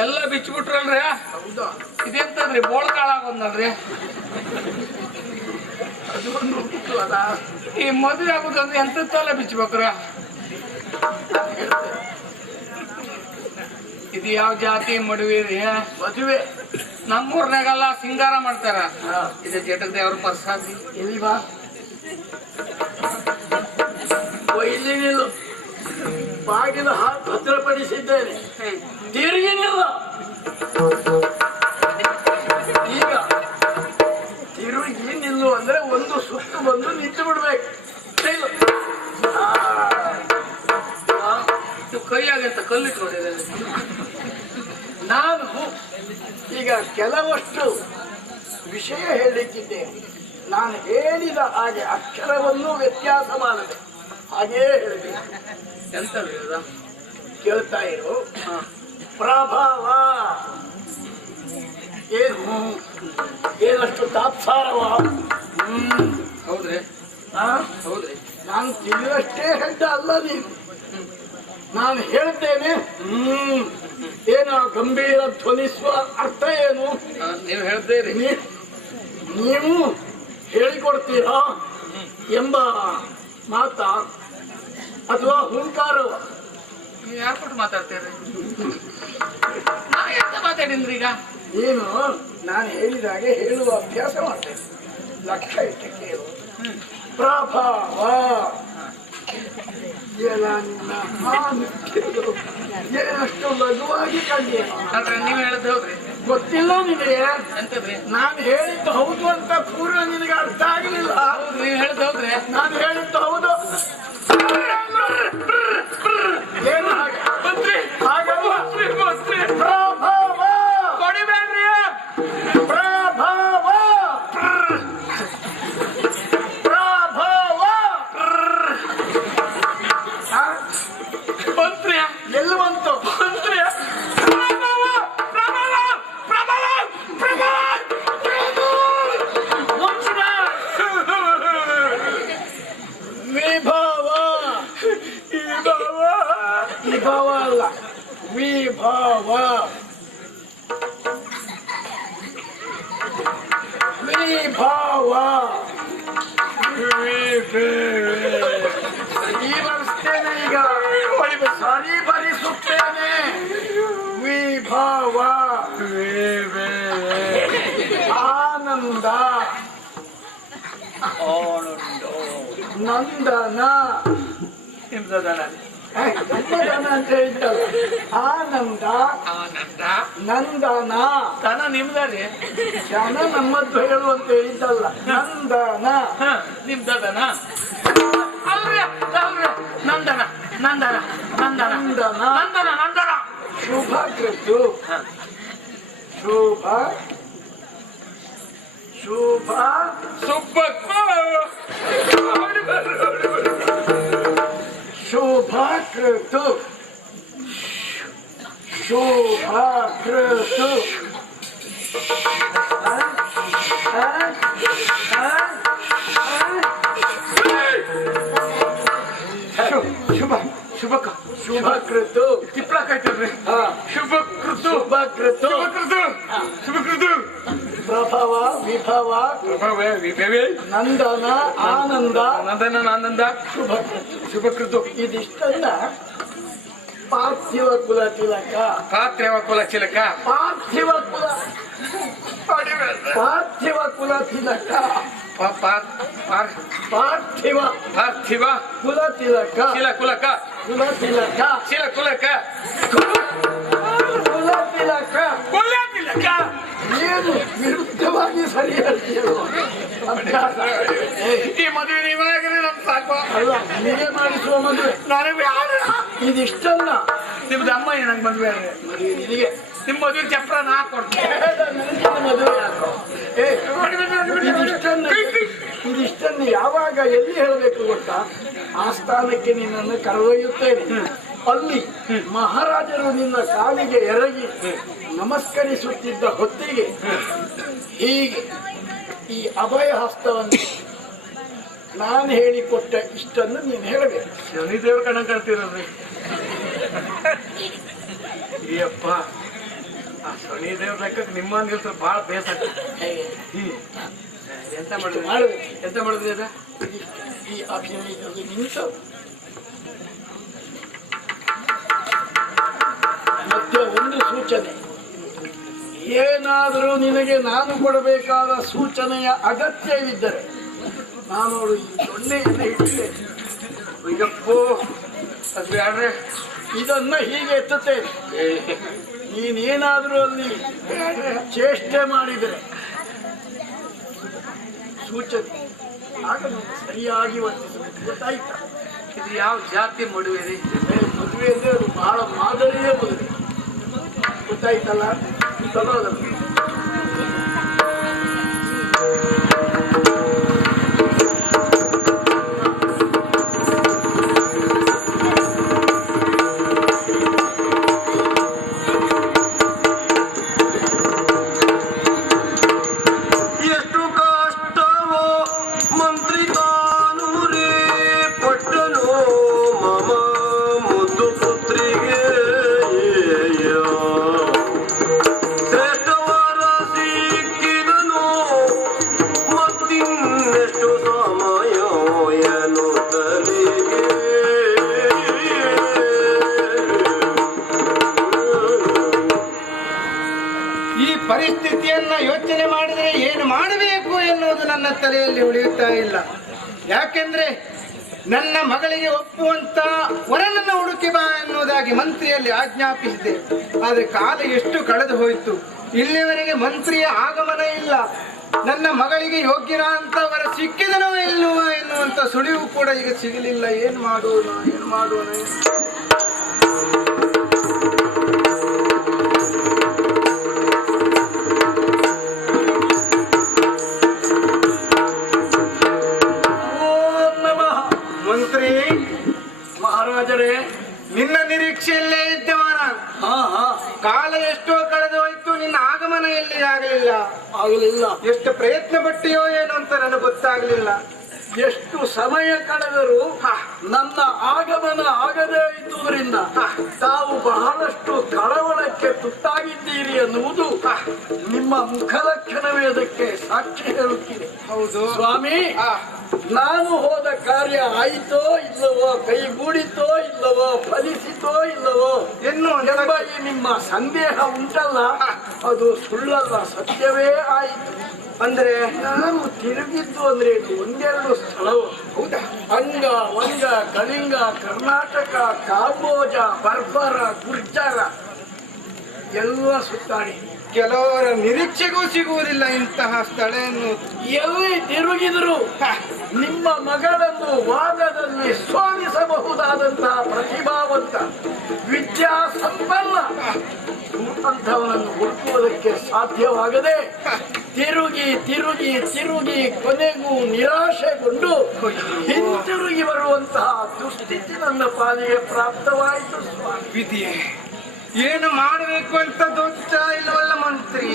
ಎಲ್ಲ ಬಿಚ್ಚಿಬಿಟ್ರಲ್ರಿ? ಹೌದಾ? ಇದೆಂತದ್ರಿ? ಬೋಳ್ ಕಾಳಾಗೋದ್ನಲ್ರಿ? ಅದು ಒಂದು ಉಂಟು ಅಲ್ಲ. ಈ ಮದುವೆ ಆಗುದಂದ್ರೆ ಎಂತೆಲ್ಲ ಬಿಚ್ಚಬೇಕ್ರ? ಇದು ಯಾವ ಜಾತಿ ಮದುವೆ ರೀ? ಮದುವೆ ನಮ್ಮೂರ್ನಾಗೆಲ್ಲ ಸಿಂಗಾರ ಮಾಡ್ತಾರ. ಇದು ಜಟಕ್ ದೇವ್ರ ಪ್ರಸಾದಿ. ಎಲ್ಲಿ ಬಾ. ಇಲ್ಲಿ ನಿಲ್ಲು. ಬಾಗಿಲು ಭದ್ರಪಡಿಸಿದ್ದೇನೆ. ತಿರುಗಿ ನಿಲ್ಲ. ಈಗ ತಿರುಗಿ ನಿಲ್ಲು ಅಂದ್ರೆ ಒಂದು ಸುತ್ತು ಬಂದು ನಿಂತು ಬಿಡ್ಬೇಕು. ಕೈಯಾಗಂತ ಕಲ್ಲಿಟ್ಕೊಂಡಿದೆ. ನಾನು ಈಗ ಕೆಲವಷ್ಟು ವಿಷಯ ಹೇಳಲಿಕ್ಕಿದ್ದೇನೆ. ನಾನು ಹೇಳಿದ ಹಾಗೆ ಅಕ್ಷರವನ್ನು ವ್ಯತ್ಯಾಸ ಮಾಡದೆ ಹಾಗೇ ಹೇಳಬೇಕು. ಎಂತ ಕೇಳ್ತಾ ಇರು. ಪ್ರಭಾವ ಏನು? ಏನಷ್ಟು ತಾತ್ಸಾರವ? ಹೌದ್ರಿ? ಹೌದ್ರಿ. ನಾನು ತಿಳಿದಷ್ಟೇ ಹೆಡ್ಡ ಅಲ್ಲ ನೀನು. ನಾನು ಹೇಳ್ತೇನೆ. ಏನೋ ಗಂಭೀರ ಧ್ವನಿಸುವ ಅರ್ಥ ಏನು? ನೀವು ಹೇಳ್ತೀರಿ. ನೀವು ಹೇಳಿಕೊಡ್ತೀರಾ ಎಂಬ ಮಾತ ಅಥವಾ ಹುಂಕಾರವ? ನೀವು ಯಾರು ಕೊಟ್ಟು ಮಾತಾಡ್ತೀರಿ? ನಾ ಎಂತ ಮಾತಾಡಿದ್ರಿ ಈಗ? ಏನು ನಾನು ಹೇಳಿದಾಗೆ ಹೇಳುವ ಅಭ್ಯಾಸ ಮಾಡ್ತೇನೆ. ಲಕ್ಷ್ಯ ಇಟ್ಟು ಕೇಳು. ಪ್ರಭಾವ ಏನಷ್ಟು ಲಘುವಾಗಿ ಕಂಡೇನು? ಅಂದ್ರೆ ನೀವು ಹೇಳಿದ್ ಹೌದ್ರಿ? ಗೊತ್ತಿಲ್ಲ ನಿನಗೆ? ಎಂತದ್ರಿ? ನಾನು ಹೇಳಿದ್ದು ಹೌದು ಅಂತ ಪೂರ್ವ ನಿನಗೆ ಅರ್ಥ ಆಗಲಿಲ್ಲ. ನೀವು ಹೇಳಿದ್ ಹೌದ್ರಿ? ನಾನು ಹೇಳಿದ್ದು ಹೌದು. ಏನು ಹಾಗೆ? ಹಾಗಲ್ಲ. ಪ್ರಭಾವ ಹೊಡಿಬೇಡ್ರಿ. ಪ್ರಭಾವ ಪ್ರಭಾವ ಬಂತ್ರಿ ಎಲ್ಲಿ ಬಂತು? ಬಂತ್ರಿ. ಪ್ರಭಾವ ಪ್ರಭಾವ ಪ್ರಭಾವ ಪ್ರಭಾವ ಮುಚ್ಚಿನ ವಿಭವ. ವಿಭವ ಅಲ್ಲ, ವಿಭವ. ವಿಭವ ಈ ಬರೆಸ್ತೇನೆ ಈಗ, ಸರಿ ಬರಿಸುತ್ತೇನೆ. ವಿಭವ ಆನಂದ ನಂದನ. ನಿಮ್ದನ ನಂದನ ಅಂತ ಹೇಳ್ತಲ್ಲ. ಆನಂದ ಆನಂದ ನಂದನ. ದನ ನಿಮ್ದರಿ? ಜನ ನಮ್ಮದ್ದು ಹೇಳುವಂತ ಹೇಳಿದ್ದಲ್ಲ. ನಂದನ ನಿಮ್ದನ ಅಲ್ರಿ? ಅಲ್ರಿ ನಂದನ ನಂದನ ನಂದನ ನಂದನ ನಂದನ ನಂದನ. ಶುಭ ಕೃತು. ಶುಭ ಶುಭ ಸುಬ್ಬಕ್ಕ ಶುಭ ಕೃತು. ಶುಭ ಕೃತು. ಶುಭ ಶುಭಕ್ಕ ಶುಭ ಕೃತು. ತಿಪ್ಪಳ ಕಾಯ್ತಲ್ರಿ? ಶುಭ ಕೃತು ಶುಭ ಕೃತು. ಶುಭ ಕೃತು ಶುಭ ಕೃತು. ಪ್ರಭವ ವಿಭವ ನಂದನ ಆನಂದ ನಂದನ ಆನಂದ ಶುಭ ಕೃತು. ಶುಭ ಕೃತು. ಇದಿಷ್ಟನ್ನ ಪಾರ್ಥಿವ ಕುಲ ತಿಲಕ. ಪಾರ್ಥಿವ ಕುಲ ಚಿಲಕ. ಪಾರ್ಥಿವ ಕುಲ ಪಾರ್ಥಿವ ಕುಲ ತಿಲಕ. ಪಾರ್ಥಿವ ಪಾರ್ಥಿವ ಕುಲ ತಿಲಕ. ಶಿಲ ಕುಲಕ ಕುಲ ತಿಲಕ. ಶಿಲ ಕುಲಕ ಕುಲ ತಿಲಕ. ಕುಲ ತಿಲಕ. ಏನು ವಿರುದ್ಧವಾಗಿ ಸರಿ ಹೇಳ್ತೀಯೋ ಅಭ್ಯಾಸ. ಈ ಮದುವೆ ನೀವಾಗಲಿ ನಮ್ ಸಾಕು. ಅಲ್ಲ, ನಿಮಗೆ ಮಾಡಿಸುವ ಮದುವೆ. ನನಗೆ ಇದಿಷ್ಟನ್ನ ನಿಮ್ದು ಅಮ್ಮ ನಂಗೆ ಮದುವೆ ಮದುವೆ ನಿನಗೆ. ನಿಮ್ ಮದುವೆ ಚಪ್ರ ನಾ ಕೊಡ್ತೀನಿ. ನನಗಿನ ಮದುವೆ ಯಾಕೋ? ಇದಿಷ್ಟನ್ನು ಯಾವಾಗ ಎಲ್ಲಿ ಹೇಳಬೇಕು ಗೊತ್ತಾ? ಆಸ್ಥಾನಕ್ಕೆ ನಿನ್ನನ್ನು ಕರೆದೊಯ್ಯುತ್ತೇನೆ. ಅಲ್ಲಿ ಮಹಾರಾಜರು ನಿನ್ನ ಕಾಲಿಗೆ ಎರಗಿ ನಮಸ್ಕರಿಸುತ್ತಿದ್ದ ಹೊತ್ತಿಗೆ ಹೀಗೆ ಈ ಅಭಯ ಹಸ್ತವನ್ನು ನಾನು ಹೇಳಿಕೊಟ್ಟ ಇಷ್ಟನ್ನು ನೀನು ಹೇಳಬೇಕು. ಶನಿದೇವ್ರ ಕಣ ಕಾಣ್ತಿರಲ್ರಿ? ಅಯ್ಯಪ್ಪ, ಆ ಶನಿದೇವ್ರ ಲೆಕ್ಕಕ್ಕೆ ನಿಮ್ಮ ನಿಲ್ಸ ಬಹಳ ಬೇಸ. ಎಂತ ಮಾಡಿದ್ರಿ? ಮಾಡಬೇಕು. ಎಂತ ಮಾಡಿದ್ರಿ ಅದ? ಈ ಅಭಿನಯದಲ್ಲಿ ನಿಂತು ಮತ್ತೆ ಒಂದು ಸೂಚನೆ. ಏನಾದರೂ ನಿನಗೆ ನಾನು ಕೊಡಬೇಕಾದ ಸೂಚನೆಯ ಅಗತ್ಯವಿದ್ದರೆ ನಾನು ಈ ದೊಣ್ಣೆಯನ್ನು ಇಟ್ಟಿದ್ದೇನೆ. ಅಯ್ಯಪ್ಪೋ, ಅದು ಬ್ಯಾಡ್ರೆ. ಇದನ್ನ ಹೀಗೆ ಎತ್ತುತ್ತೇನೆ. ನೀನೇನಾದರೂ ಅಲ್ಲಿ ಚೇಷ್ಟೆ ಮಾಡಿದರೆ ಸೂಚನೆ ಆಗ ನೀನು ಸರಿಯಾಗಿ ವರ್ತಿಸಬೇಕು. ಗೊತ್ತಾಯ್ತಾ? ಇದು ಯಾವ ಜಾತಿ ಮದುವೆ ರೀ? ಮದುವೆ ಅಂದ್ರೆ ಅದು ಬಹಳ ಮಾದರಿಯ ಮದುವೆ. ಗೊತ್ತಾಯ್ತಲ್ಲ? ತಗೊಳ್ಳೋದಲ್ಲ. ಎಷ್ಟು ಕಷ್ಟವೋ ಮಂತ್ರಿ ತಾನು ರೇ ಪಟ್ಟನು ಮಮ ಮುದ್ದು ಪುತ್ರಿಗೆ ಶ್ರೇಷ್ಠವ ಪರಿಸ್ಥಿತಿಯನ್ನ ಯೋಚನೆ ಮಾಡಿದರೆ ಏನು ಮಾಡಬೇಕು ಎನ್ನುವುದು ನನ್ನ ತಲೆಯಲ್ಲಿ ಉಳಿಯುತ್ತಾ ಇಲ್ಲ. ಯಾಕೆಂದ್ರೆ ನನ್ನ ಮಗಳಿಗೆ ಒಪ್ಪುವಂತ ವರನನ್ನು ಹುಡುಕಿ ಬಾ ಎನ್ನುವುದಾಗಿ ಮಂತ್ರಿಯಲ್ಲಿ ಆಜ್ಞಾಪಿಸಿದೆ. ಆದರೆ ಕಾಲ ಎಷ್ಟು ಕಳೆದು ಹೋಯಿತು, ಇಲ್ಲಿವರೆಗೆ ಮಂತ್ರಿಯ ಆಗಮನ ಇಲ್ಲ. ನನ್ನ ಮಗಳಿಗೆ ಯೋಗ್ಯನ ಅಂತ ವರ ಸಿಕ್ಕಿದನೋ ಇಲ್ಲವೋ ಎನ್ನುವಂತ ಸುಳಿವು ಕೂಡ ಈಗ ಸಿಗಲಿಲ್ಲ. ಏನು ಮಾಡುವನು ಮಂತ್ರಿ ಮಹಾರಾಜರೇ, ನಿನ್ನ ನಿರೀಕ್ಷೆಯಲ್ಲೇ ಇದ್ದವ ನಾನು. ಕಾಲ ಎಷ್ಟೋ ಕಳೆದು ಹೋಯ್ತು, ನಿನ್ನ ಆಗಮನ ಎಲ್ಲಿ ಆಗಲಿಲ್ಲ. ಎಷ್ಟು ಪ್ರಯತ್ನ ಪಟ್ಟಿಯೋ ಏನು ಅಂತ ನನಗೆ ಗೊತ್ತಾಗ್ಲಿಲ್ಲ. ಎಷ್ಟು ಸಮಯ ಕಳೆದರೂ ನನ್ನ ಆಗಮನ ಆಗದೇ ಇದ್ದುದರಿಂದ ತಾವು ಬಹಳಷ್ಟು ಕಳವಳಕ್ಕೆ ತುತ್ತಾಗಿದ್ದೀರಿ ಎನ್ನುವುದು ನಿಮ್ಮ ಮುಖಲಕ್ಷಣವೇ ಅದಕ್ಕೆ ಸಾಕ್ಷಿ ಹೇಳುತ್ತೀನಿ. ಹೌದು ಸ್ವಾಮಿ, ನಾನು ಹೋದ ಕಾರ್ಯ ಆಯಿತೋ ಇಲ್ಲವೋ, ಕೈಗೂಡಿತೋ ಇಲ್ಲವೋ, ಫಲಿಸಿತೋ ಇಲ್ಲವೋ ಎಂಬ ಈ ನಿಮ್ಮ ಸಂದೇಹ ಉಂಟಲ್ಲ, ಅದು ಸುಳ್ಳಲ್ಲ, ಸತ್ಯವೇ ಆಯಿತು. ಅಂದ್ರೆ ನಾನು ತಿರುಗಿದ್ದು ಅಂದ್ರೆ ಒಂದೆರಡು ಸ್ಥಳವು. ಹೌದಾ? ಅಂಗ, ವಂಗ, ಕಳಿಂಗ, ಕರ್ನಾಟಕ, ಕಾಂಬೋಜ, ಬರ್ಬರ, ಗುರ್ಜರ ಎಲ್ಲ ಸುತ್ತಾಡಿ. ಕೆಲವರ ನಿರೀಕ್ಷೆಗೂ ಸಿಗುವುದಿಲ್ಲ ಇಂತಹ ಸ್ಥಳ ಎನ್ನು. ಎಲ್ಲಿ ತಿರುಗಿದ್ರು ನಿಮ್ಮ ಮಗಳನ್ನು ವಾದದಲ್ಲಿ ಸೋಲಿಸಬಹುದಾದಂತಹ ಪ್ರತಿಭಾವಂತ, ವಿದ್ಯಾ ಸಂಪನ್ನ ಅಂಥವನನ್ನು ಹುಡುಕುವುದಕ್ಕೆ ಸಾಧ್ಯವಾಗದೆ ತಿರುಗಿ ತಿರುಗಿ ತಿರುಗಿ ಕೊನೆಗೂ ನಿರಾಶೆಗೊಂಡು ಹಿಂತಿರುಗಿ ಬರುವಂತಹ ದುಸ್ಥಿತಿ ನನ್ನ ಪಾಲಿಗೆ ಪ್ರಾಪ್ತವಾಯಿತು. ವಿಧಿಯೇ, ಏನು ಮಾಡಬೇಕು ಅಂತ ಗೊತ್ತಾ ಇಲ್ಲವಲ್ಲ ಮಂತ್ರಿ.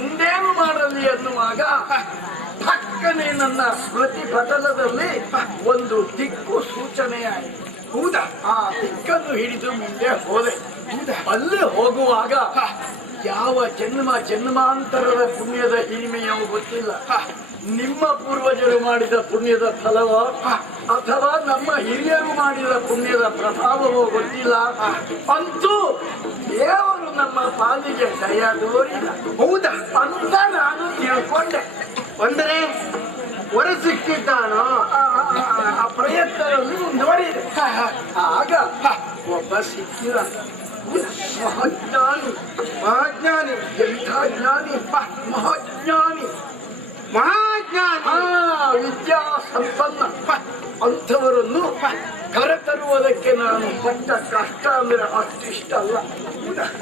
ಮುಂದೇನು ಮಾಡಲಿ ಅನ್ನುವಾಗ ಪಕ್ಕನೆ ನನ್ನ ಪ್ರತಿಪಟಲದಲ್ಲಿ ಒಂದು ದಿಕ್ಕು ಸೂಚನೆಯಾಯಿತು. ಹೌದಾ? ಆ ದಿಕ್ಕನ್ನು ಹಿಡಿದು ಮುಂದೆ ಹೋದೆ. ಅಲ್ಲಿ ಹೋಗುವಾಗ ಯಾವ ಜನ್ಮಾಂತರದ ಪುಣ್ಯದ ಹಿರಿಮೆಯೋ ಗೊತ್ತಿಲ್ಲ. ನಿಮ್ಮ ಪೂರ್ವಜರು ಮಾಡಿದ ಪುಣ್ಯದ ಫಲವೋ ಅಥವಾ ನಮ್ಮ ಹಿರಿಯರು ಮಾಡಿದ ಪುಣ್ಯದ ಪ್ರಭಾವವೋ ಗೊತ್ತಿಲ್ಲ. ಅಂತೂ ದೇವರು ನಮ್ಮ ಪಾಲಿಗೆ ದಯ ತೋರಿದ. ಹೌದಾ ಅಂತ ನಾನು ತಿಳ್ಕೊಂಡೆ. ಅಂದರೆ ಹೊರ ಸಿಕ್ಕಿದ್ದಾನೋ ಆ ಪ್ರಯತ್ನದಲ್ಲಿ ಮುಂದುವರಿದೆ. ಆಗ ಒಬ್ಬ ಸಿಕ್ಕಿದ ಮಹಾಜ್ಞಾನಿ. ಮಹಾಜ್ಞಾನಿ. ಎಂಥ ಜ್ಞಾನಿ! ಮಹಾಜ್ಞಾನಿ, ವಿದ್ಯಾ ಸಂಪನ್ನ. ಅಂಥವರನ್ನು ಕರೆತರುವುದಕ್ಕೆ ನಾನು ಪಟ್ಟ ಕಷ್ಟ ಅಂದ್ರೆ ಅಷ್ಟಿಷ್ಟ ಅಲ್ಲ.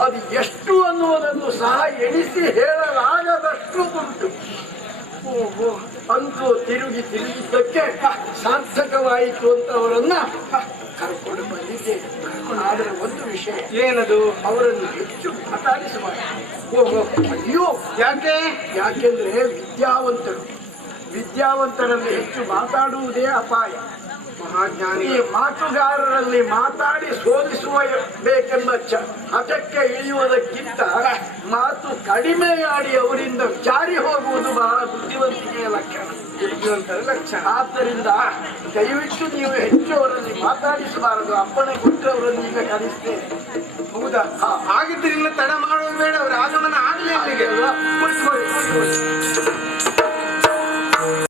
ಅದು ಎಷ್ಟು ಅನ್ನುವುದನ್ನು ಸಹ ಎಣಿಸಿ ಹೇಳಲಾಗದಷ್ಟು ಉಂಟು. ಅಂತೂ ತಿರುಗಿದ್ದಕ್ಕೆ ಸಾರ್ಥಕವಾಯಿತು ಅಂತ ಅವರನ್ನ ಕರ್ಕೊಂಡು ಬಂದಿದ್ದೇನೆ. ಆದರೆ ಒಂದು ವಿಷಯ, ಏನದು? ಅವರನ್ನು ಹೆಚ್ಚು ಮಾತಾಡಿಸಬಾರದು. ಅಯ್ಯೋ, ಯಾಕೆಂದ್ರೆ ವಿದ್ಯಾವಂತರಲ್ಲಿ ಹೆಚ್ಚು ಮಾತಾಡುವುದೇ ಅಪಾಯ. ಮಹಾಜ್ಞಾನಿ ಈ ಮಾತುಗಾರರಲ್ಲಿ ಮಾತಾಡಿ ಸೋಲಿಸುವ ಬೇಕೆಂಬ ಹಠಕ್ಕೆ ಇಳಿಯುವುದಕ್ಕಿಂತ ಮಾತು ಕಡಿಮೆಯಾಡಿ ಅವರಿಂದ ಜಾರಿ ಹೋಗುವುದು ಬಹಳ ಬುದ್ಧಿವಂತಿಕೆಯ ಲಕ್ಷಣ. ಆದ್ದರಿಂದ ದಯವಿಟ್ಟು ನೀವು ಹೆಚ್ಚು ಅವರಲ್ಲಿ ಮಾತಾಡಿಸಬಾರದು. ಅಪ್ಪಣೆ ಕೊಟ್ಟು ಅವರನ್ನು ಈಗ ಕಲಿಸ್ತೇನೆ. ಹೌದಾ? ಹಾಗಿದ್ರೆ ಇನ್ನು ತಡ ಮಾಡುವ ಬೇಡ. ಅವರ ಆಗಮನ ಆಗಲಿ. ಅಲ್ಲಿಗೆ ಕುಳಿತುಕೊಳ್ಳಿ.